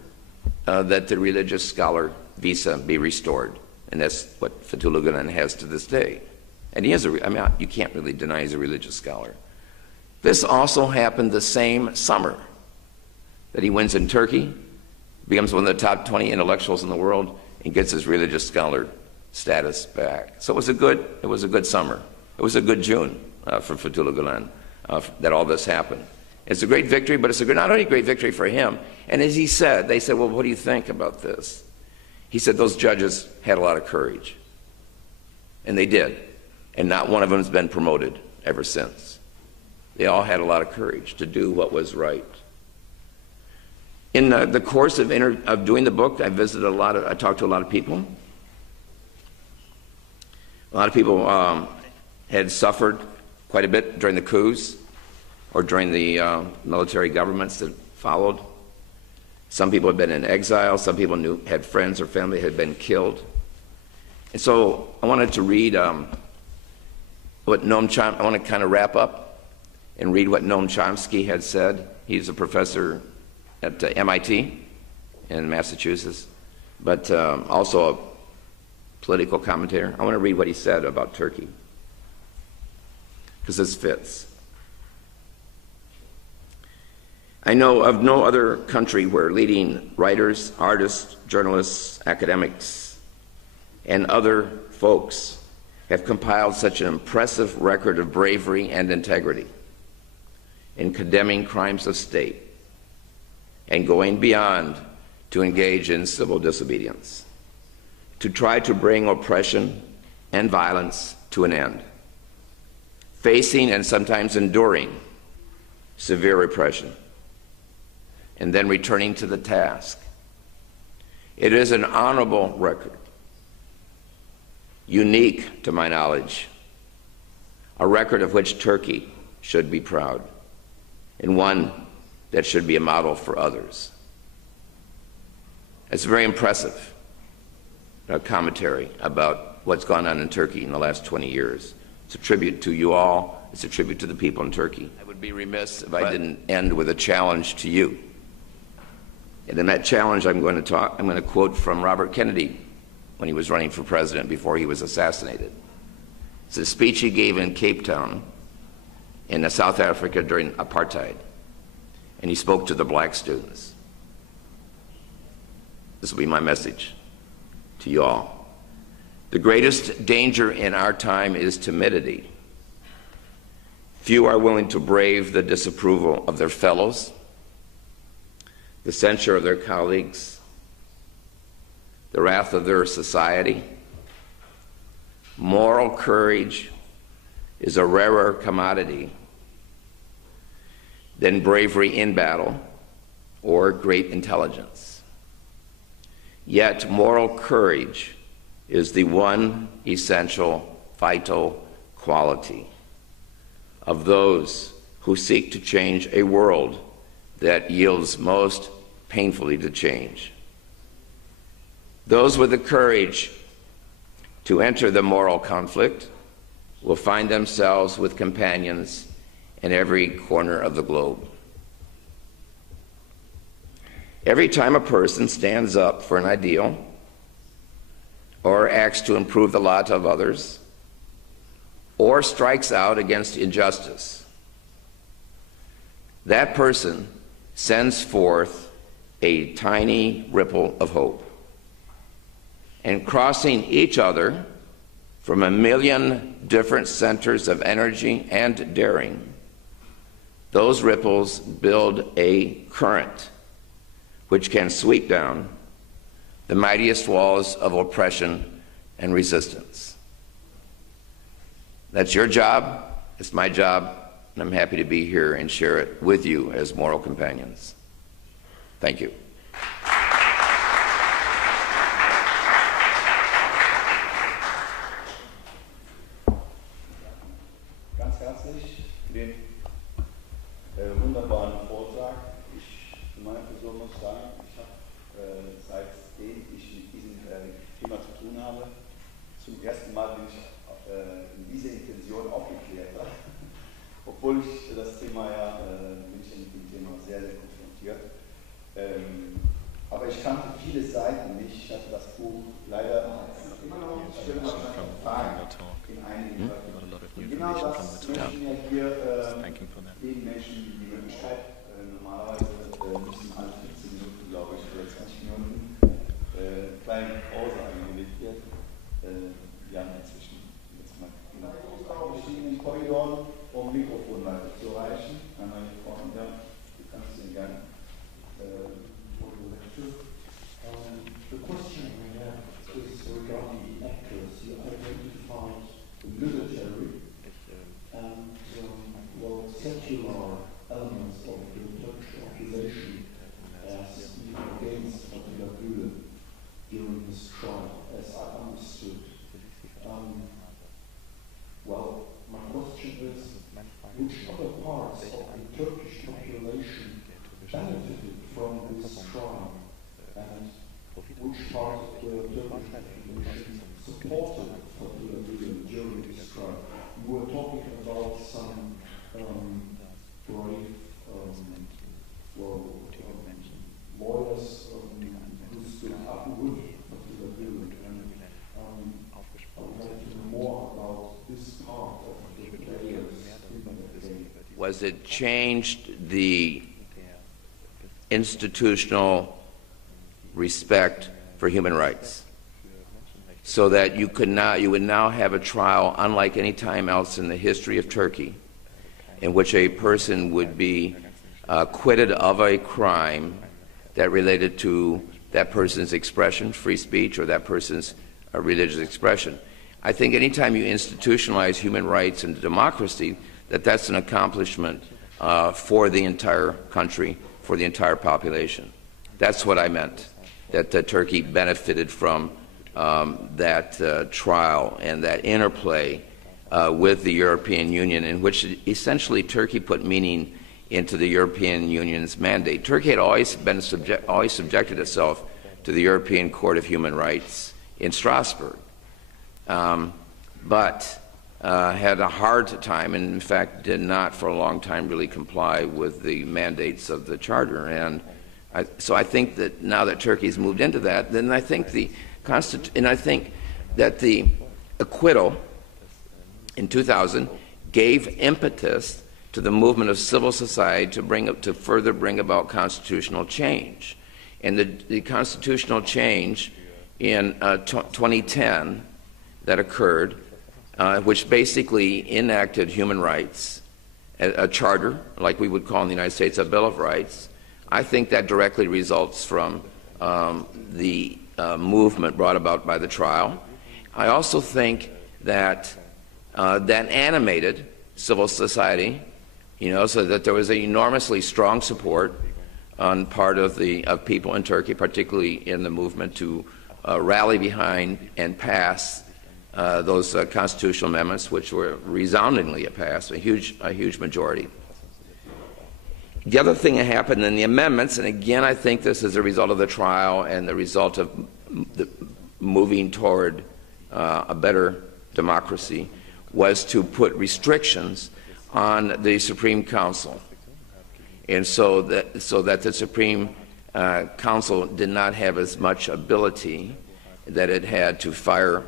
that the religious scholar visa be restored. And that's what Fethullah Gülen has to this day. And he is you can't really deny he's a religious scholar. This also happened the same summer that he wins in Turkey, becomes one of the top 20 intellectuals in the world, and gets his religious scholar status back. So it was a good summer. It was a good June for Fethullah Gülen that all this happened. It's a great victory, but it's not only a great victory for him. And as he said, they said, well, what do you think about this? He said those judges had a lot of courage. And they did. And not one of them has been promoted ever since. They all had a lot of courage to do what was right. In the course of doing the book, I talked to a lot of people. A lot of people had suffered quite a bit during the coups. or during the military governments that followed. Some people had been in exile. Some people had friends or family had been killed. And so I wanted to read what Noam Chomsky, I want to kind of wrap up and read what Noam Chomsky had said. He's a professor at MIT in Massachusetts, but also a political commentator. I want to read what he said about Turkey, because this fits. I know of no other country where leading writers, artists, journalists, academics, and other folks have compiled such an impressive record of bravery and integrity in condemning crimes of state and going beyond to engage in civil disobedience, to try to bring oppression and violence to an end, facing and sometimes enduring severe repression, and then returning to the task. It is an honorable record, unique to my knowledge, a record of which Turkey should be proud, and one that should be a model for others. It's very impressive commentary about what's gone on in Turkey in the last 20 years. It's a tribute to you all. It's a tribute to the people in Turkey. I would be remiss if I didn't end with a challenge to you. And in that challenge, I'm going to quote from Robert Kennedy when he was running for president before he was assassinated. It's a speech he gave in Cape Town in South Africa during apartheid. And he spoke to the black students. This will be my message to you all. The greatest danger in our time is timidity. Few are willing to brave the disapproval of their fellows, the censure of their colleagues, the wrath of their society. Moral courage is a rarer commodity than bravery in battle or great intelligence. Yet moral courage is the one essential, vital quality of those who seek to change a world that yields most painfully to change. Those with the courage to enter the moral conflict will find themselves with companions in every corner of the globe. Every time a person stands up for an ideal or acts to improve the lot of others or strikes out against injustice, that person sends forth a tiny ripple of hope. And crossing each other from a million different centers of energy and daring, those ripples build a current which can sweep down the mightiest walls of oppression and resistance. That's your job, it's my job, and I'm happy to be here and share it with you as moral companions. Thank you. Ganz herzlich für den wunderbaren Vortrag. Ich für meine Person muss sagen, ich habe seitdem ich mit diesem Thema zu tun habe, zum ersten Mal bin ich in dieser Intention aufgeklärt. Obwohl ich das Thema ja, bin ich mit dem Thema sehr, sehr konfrontiert. Aber ich kannte viele Seiten nicht. Ich hatte das Buch leider in einigen Leuten. Und genau das möchten wir hier den Menschen die Möglichkeit, normalerweise müssen alle 15 Minuten, glaube ich, oder 20 Minuten, kleine Pause eingelegt wird. Wir haben inzwischen jetzt mal verschiedenen Korridoren, um Mikrofon weiterzureichen. Einmal hier vorne, da, du kannst den gerne. The question we have is regarding supported Fethullah Gülen during this trial. You were talking about some brave lawyers who stood up with Fethullah Gülen, and I would like to know more about this part of the players in the game. Was it changed the institutional respect for human rights, so that you would now have a trial unlike any time else in the history of Turkey, in which a person would be acquitted of a crime that related to that person's expression, free speech, or that person's religious expression. I think anytime you institutionalize human rights and democracy, that's an accomplishment for the entire country, for the entire population. That's what I meant, that Turkey benefited from that trial and that interplay with the European Union, in which essentially Turkey put meaning into the European Union's mandate. Turkey had always subjected itself to the European Court of Human Rights in Strasbourg, but had a hard time, and in fact did not for a long time really comply with the mandates of the Charter. And so I think that now that Turkey's moved into that, then I think that the acquittal in 2000 gave impetus to the movement of civil society to further bring about constitutional change. And the constitutional change in 2010 that occurred, which basically enacted human rights, a charter, like we would call in the United States a Bill of Rights, I think that directly results from the movement brought about by the trial. I also think that that animated civil society, so that there was an enormously strong support on part of people in Turkey, particularly in the movement to rally behind and pass those constitutional amendments, which were resoundingly passed, a huge majority. The other thing that happened in the amendments, and again I think this is a result of the trial and the result of moving toward a better democracy, was to put restrictions on the Supreme Council, and so that the Supreme Council did not have as much ability that it had to fire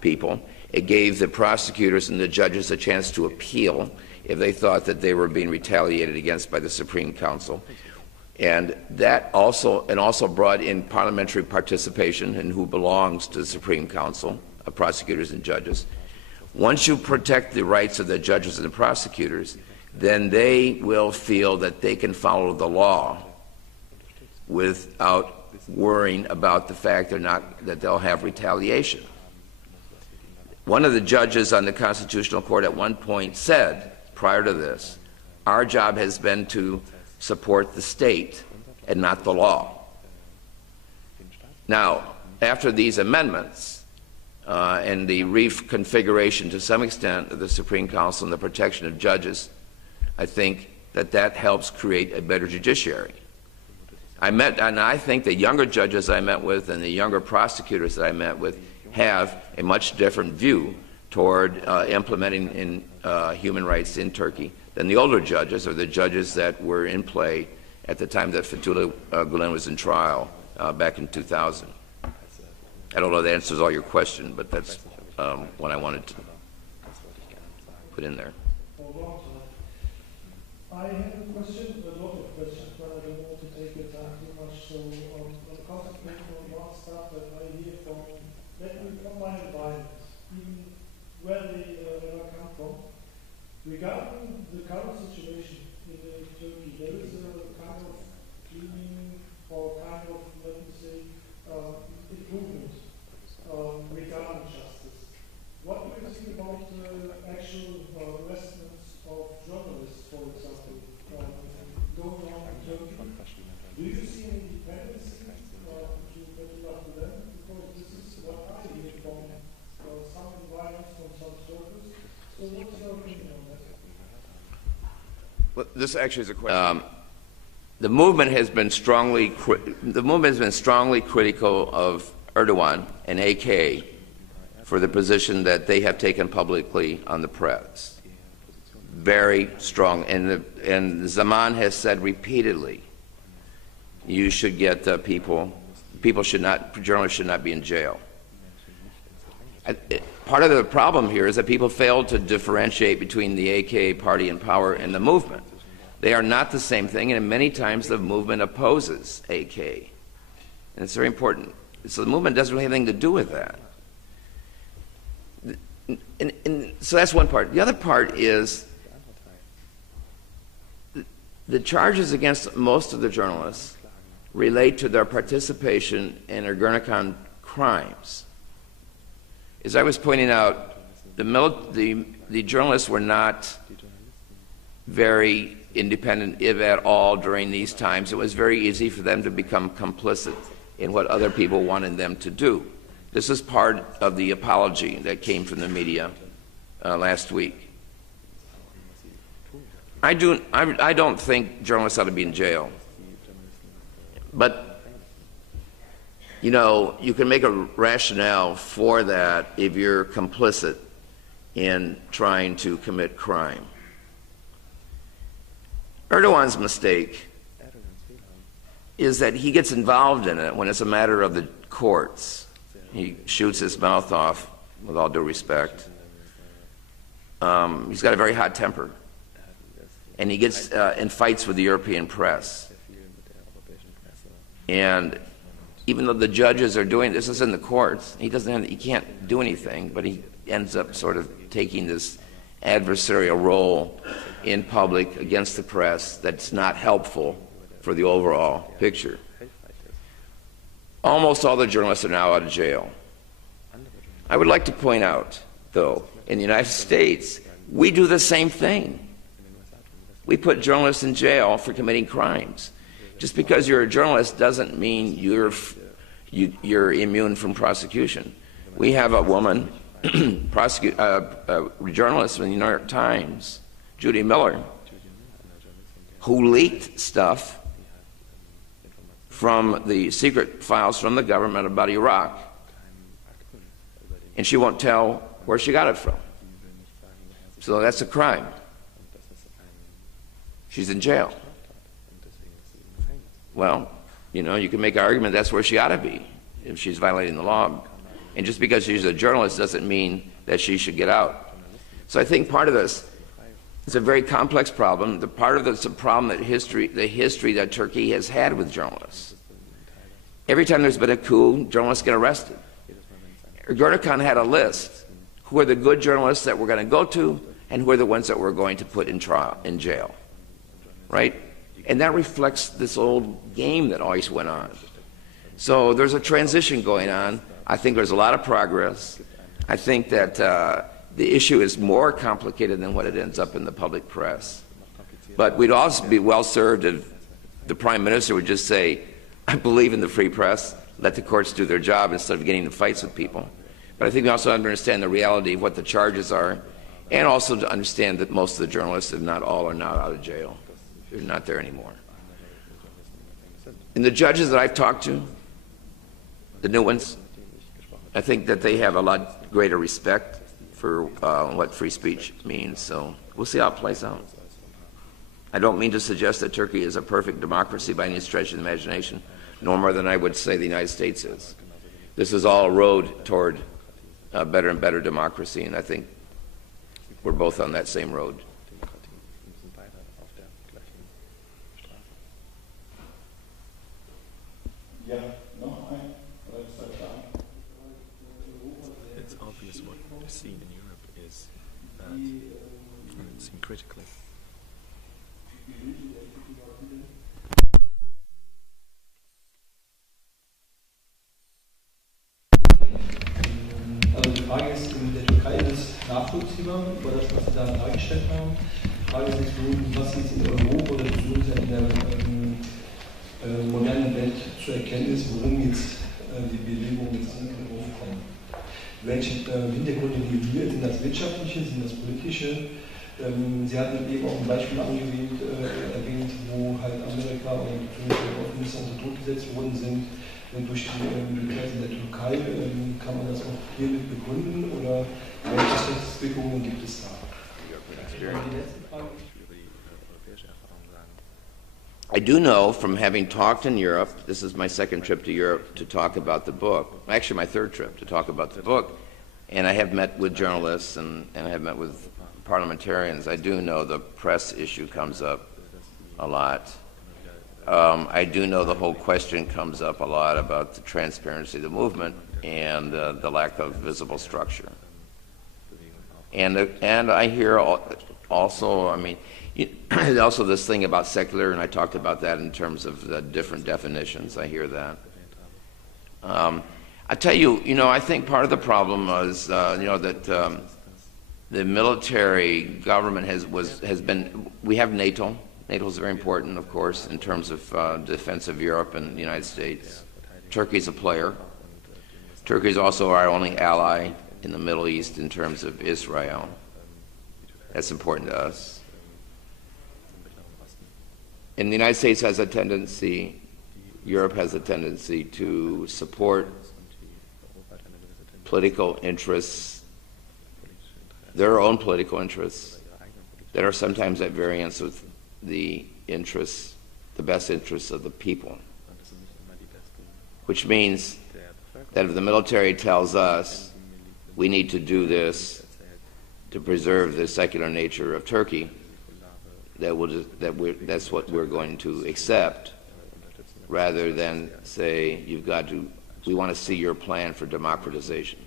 people. It gave the prosecutors and the judges a chance to appeal if they thought that they were being retaliated against by the Supreme Council. And that also brought in parliamentary participation and who belongs to the Supreme Council of prosecutors and judges. Once you protect the rights of the judges and the prosecutors, then they will feel that they can follow the law without worrying about the fact that they'll have retaliation. One of the judges on the Constitutional Court at one point said, prior to this, our job has been to support the state and not the law. Now, after these amendments and the reconfiguration to some extent of the Supreme Council and the protection of judges, I think that helps create a better judiciary. And I think the younger judges I met with and the younger prosecutors that I met with have a much different view toward implementing human rights in Turkey than the older judges, or the judges that were in play at the time that Fethullah Gülen was in trial back in 2000. I don't know if that answers all your question, but that's what I wanted to put in there. I have a question, a lot of questions, but I don't want to take your time too much. So on concentrating on one stuff that I hear from my environment, even where they come from, regarding the current situation in Turkey, there is a kind of cleaning or kind of, let me say, improvement regarding justice. What do you think about actual arrestments of journalists, for example, going on in Turkey? Do you see any dependency to Fethullah Gülen? Because this is what I hear from some environments, from some circles. So what's your opinion on that? Well, this actually is a question. The movement has been strongly critical of Erdogan and AK for the position that they have taken publicly on the press. Very strong. And Zaman has said repeatedly, you should get journalists should not be in jail. Part of the problem here is that people fail to differentiate between the AK party in power and the movement. They are not the same thing, and many times the movement opposes AK. And it's very important. So the movement doesn't really have anything to do with that. And so that's one part. The other part is the charges against most of the journalists relate to their participation in Ergenekon crimes. As I was pointing out, the journalists were not very independent, if at all, during these times. It was very easy for them to become complicit in what other people wanted them to do. This is part of the apology that came from the media last week. I don't think journalists ought to be in jail. But, you know, you can make a rationale for that if you're complicit in trying to commit crime. Erdogan's mistake is that he gets involved in it when it's a matter of the courts. He shoots his mouth off, with all due respect. He's got a very hot temper. And he gets in fights with the European press. And even though the judges are doing this, is in the courts, he can't do anything, but he ends up sort of taking this adversarial role in public against the press that's not helpful for the overall picture. Almost all the journalists are now out of jail. I would like to point out, though, in the United States, we do the same thing. We put journalists in jail for committing crimes. Just because you're a journalist doesn't mean you're immune from prosecution. We have a woman, journalist from the New York Times, Judy Miller, who leaked stuff from the secret files from the government about Iraq. And she won't tell where she got it from. So that's a crime. She's in jail. Well, you know, you can make an argument that's where she ought to be if she's violating the law. And just because she's a journalist doesn't mean that she should get out. So I think part of this is a very complex problem. The part of it's a problem that the history that Turkey has had with journalists. Every time there's been a coup, journalists get arrested. Ergenekon had a list. Who are the good journalists that we're going to go to, and who are the ones that we're going to put in jail, right? And that reflects this old game that always went on. So there's a transition going on. I think there's a lot of progress. I think that the issue is more complicated than what it ends up in the public press. But we'd also be well served if the Prime Minister would just say, I believe in the free press, let the courts do their job instead of getting into fights with people. But I think we also understand the reality of what the charges are, and also to understand that most of the journalists, if not all, are not out of jail. They're not there anymore. And the judges that I've talked to, the new ones, I think that they have a lot greater respect for what free speech means. So we'll see how it plays out. I don't mean to suggest that Turkey is a perfect democracy by any stretch of the imagination, no more than I would say the United States is. This is all a road toward better and better democracy, and I think we're both on that same road. It's obvious what is seen in Europe is that, seen critically. Also die Frage ist, in der Türkei ist es nachvollziehbar, über das, was Sie da dargestellt haben. Die Frage ist jetzt, was jetzt in Europa oder beziehungsweise in der modernen Welt zu erkennen ist, worum jetzt die Bewegung jetzt aufkommt. Welche Hintergründe die hier sind, das wirtschaftliche, sind das politische. Sie hatten eben auch ein Beispiel erwähnt, wo halt Amerika und beziehungsweise auch Minister unter Druck gesetzt worden sind. durch die Interessen der Türkei. Kann man das auch hiermit begründen oder welche Rechtswirkungen gibt es da? Die letzte Frage. I do know from having talked in Europe, this is my second trip to Europe to talk about the book, actually my third trip to talk about the book, and I have met with journalists and I have met with parliamentarians. I do know the press issue comes up a lot. I do know the whole question comes up a lot about the transparency of the movement and the lack of visible structure. And I hear also, I mean, also this thing about secular, and I talked about that in terms of the different definitions. I hear that. I tell you, I think part of the problem was, that the military government has been. We have NATO. NATO is very important, of course, in terms of defense of Europe and the United States. Turkey's a player. Turkey is also our only ally in the Middle East in terms of Israel. That's important to us. And the United States has a tendency, Europe has a tendency to support political interests, their own political interests, that are sometimes at variance with the interests, the best interests of the people. Which means that if the military tells us we need to do this to preserve the secular nature of Turkey, that's what we're going to accept, rather than say, we want to see your plan for democratization.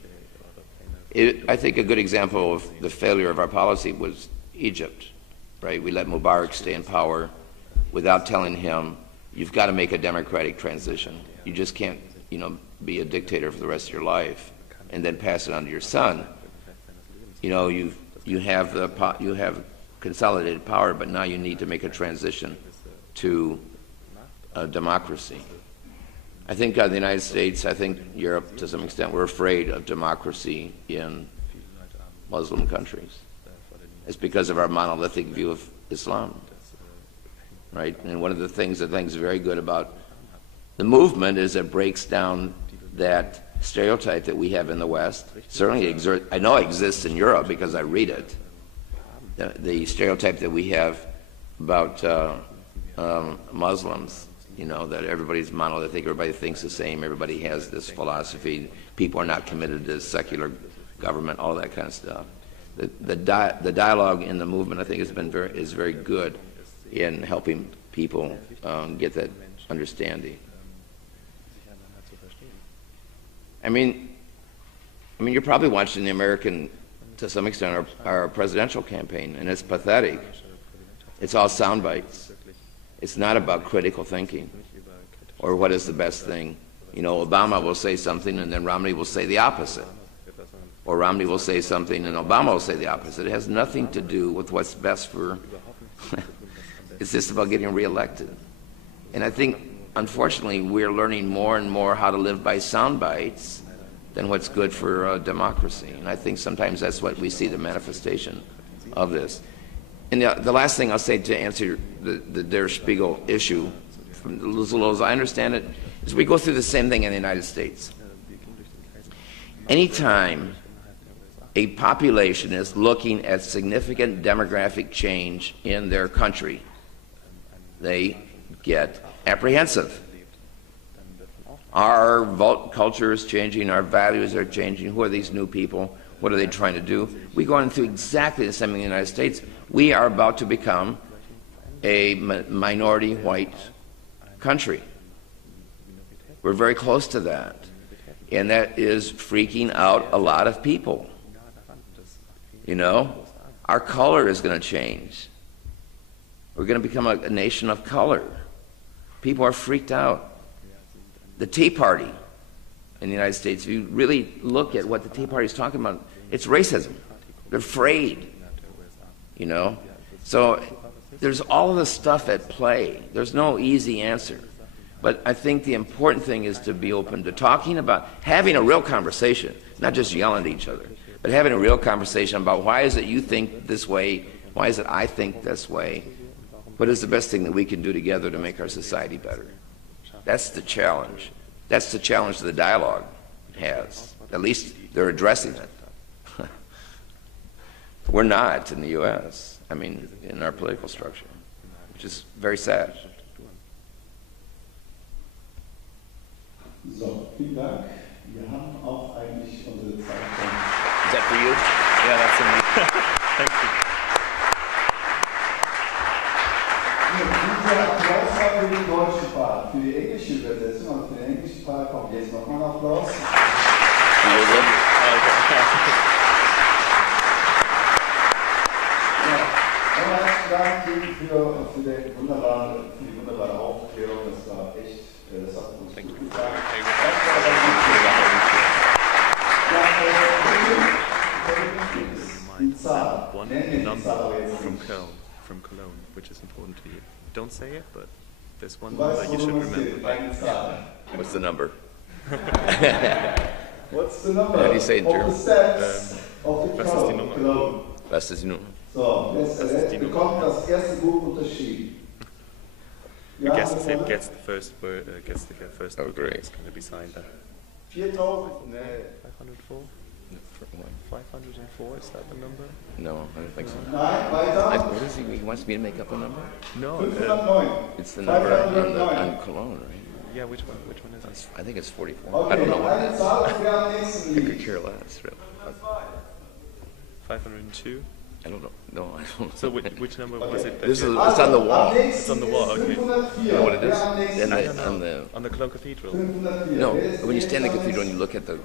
I think a good example of the failure of our policy was Egypt, right? We let Mubarak stay in power without telling him, you've got to make a democratic transition. You just can't, be a dictator for the rest of your life and then pass it on to your son. You have consolidated power, but now you need to make a transition to democracy. I think the United States, I think Europe to some extent, we're afraid of democracy in Muslim countries. It's because of our monolithic view of Islam, right? And one of the things I think is very good about the movement is it breaks down that stereotype that we have in the West. Certainly I know it exists in Europe because I read it. The stereotype that we have about Muslims, that everybody's monolithic, everybody thinks the same, everybody has this philosophy, people are not committed to secular government, all that kind of stuff. The dialogue in the movement, I think, is very good in helping people get that understanding. I mean, you're probably watching the American, to some extent, our presidential campaign, and it's pathetic. It's all sound bites. It's not about critical thinking or what is the best thing. Obama will say something and then Romney will say the opposite. Or Romney will say something and Obama will say the opposite. It has nothing to do with what's best for... It's just about getting reelected. And I think, unfortunately, we're learning more and more how to live by sound bites than what's good for democracy. And I think sometimes that's what we see the manifestation of this. And the last thing I'll say to answer the Der Spiegel issue, from as little as I understand it, is we go through the same thing in the United States. Anytime a population is looking at significant demographic change in their country, they get apprehensive. Our culture is changing, our values are changing. Who are these new people? What are they trying to do? We go through exactly the same thing in the United States. We are about to become a minority white country. We're very close to that. And that is freaking out a lot of people. Our color is going to change. We're going to become a nation of color. People are freaked out. The Tea Party in the United States, if you really look at what the Tea Party is talking about, it's racism. They're afraid, So there's all of this stuff at play. There's no easy answer. But I think the important thing is to be open to talking about, having a real conversation, not just yelling at each other, but having a real conversation about why is it you think this way, why is it I think this way, what is the best thing that we can do together to make our society better. That's the challenge. That's the challenge the dialogue has. At least they're addressing it. We're not in the U.S., I mean, in our political structure, which is very sad. So, vielen Dank. Wir haben auch eigentlich unsere Zeit schon. Is that for you? Yeah, that's for me. Thank you. Dieser Applaus war für den deutschen Part. Für die englische Übersetzung, also für den englischen Part kommt jetzt nochmal ein Applaus. Dank für die wunderbare Aufklärung, das war echt, das hat uns gut gesagt. One number from Cologne, which is important to you. Don't say it, but there's one number you should remember. What's the number? What's the number? How do you say it in German? Was ist die Nummer? Was ist die Nummer? So, jetzt bekommt das erste Buch unterschrieben. Gets the first word, gets the first Oh, book. great. It's going to be signed then. 4.000, ne. 504? 504, is that the number? No, I don't think so. Nein, weiter. What is he wants me to make up a number? No. 509. It's the number on Cologne, right? Yeah, which one is it? I think it's 44. Okay, I don't know what eine it is. Zahl und wir am nächsten I could Lied. care less, really. 502? I don't know. No, I don't know. So which number was it? That This is you- it's on the wall. It's on the wall, okay. You know what it is? And on the On the Cologne Cathedral. no, when you stand in the cathedral and you look at the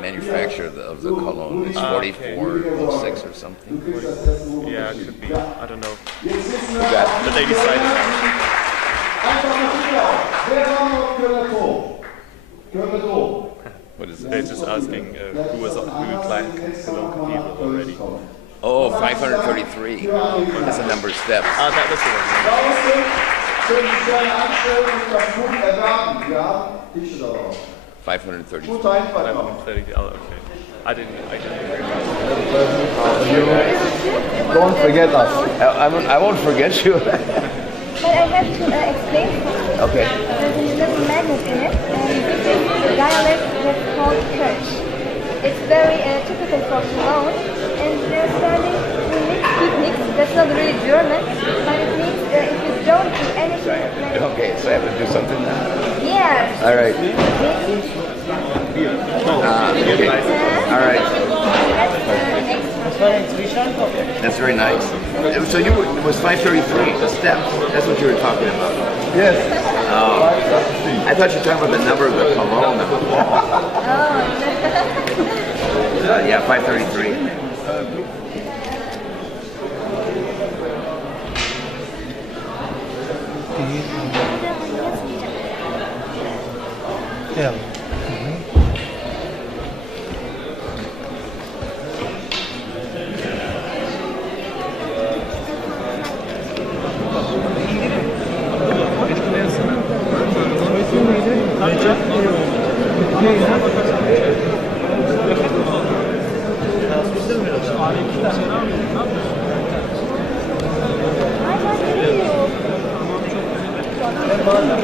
manufacture of the cologne, it's 4406 or something. Yeah, it could be. I don't know. Forgot. But they decided. What is They're it? just asking who climbed Cologne Cathedral already. Oh, 533. That's the number of steps. Ah, that was the one. Yeah. 533. 530. Oh, okay. I didn't remember. Don't forget us. I won't forget you. But I have to explain something. Okay. There's a little magnet in it, and this is a dialect that's called Kirch. It's very typical for Cologne, and they're starting to mix. That's not really German, but it means if you don't do anything like... Okay, so I have to do something now. Yeah. All right. This, Okay. All right. that's That's very nice. So it was 533, the steps. That's what you were talking about. Yes. I thought you were talking about the number of the cologne on the wall. Yeah, 533. Ja. I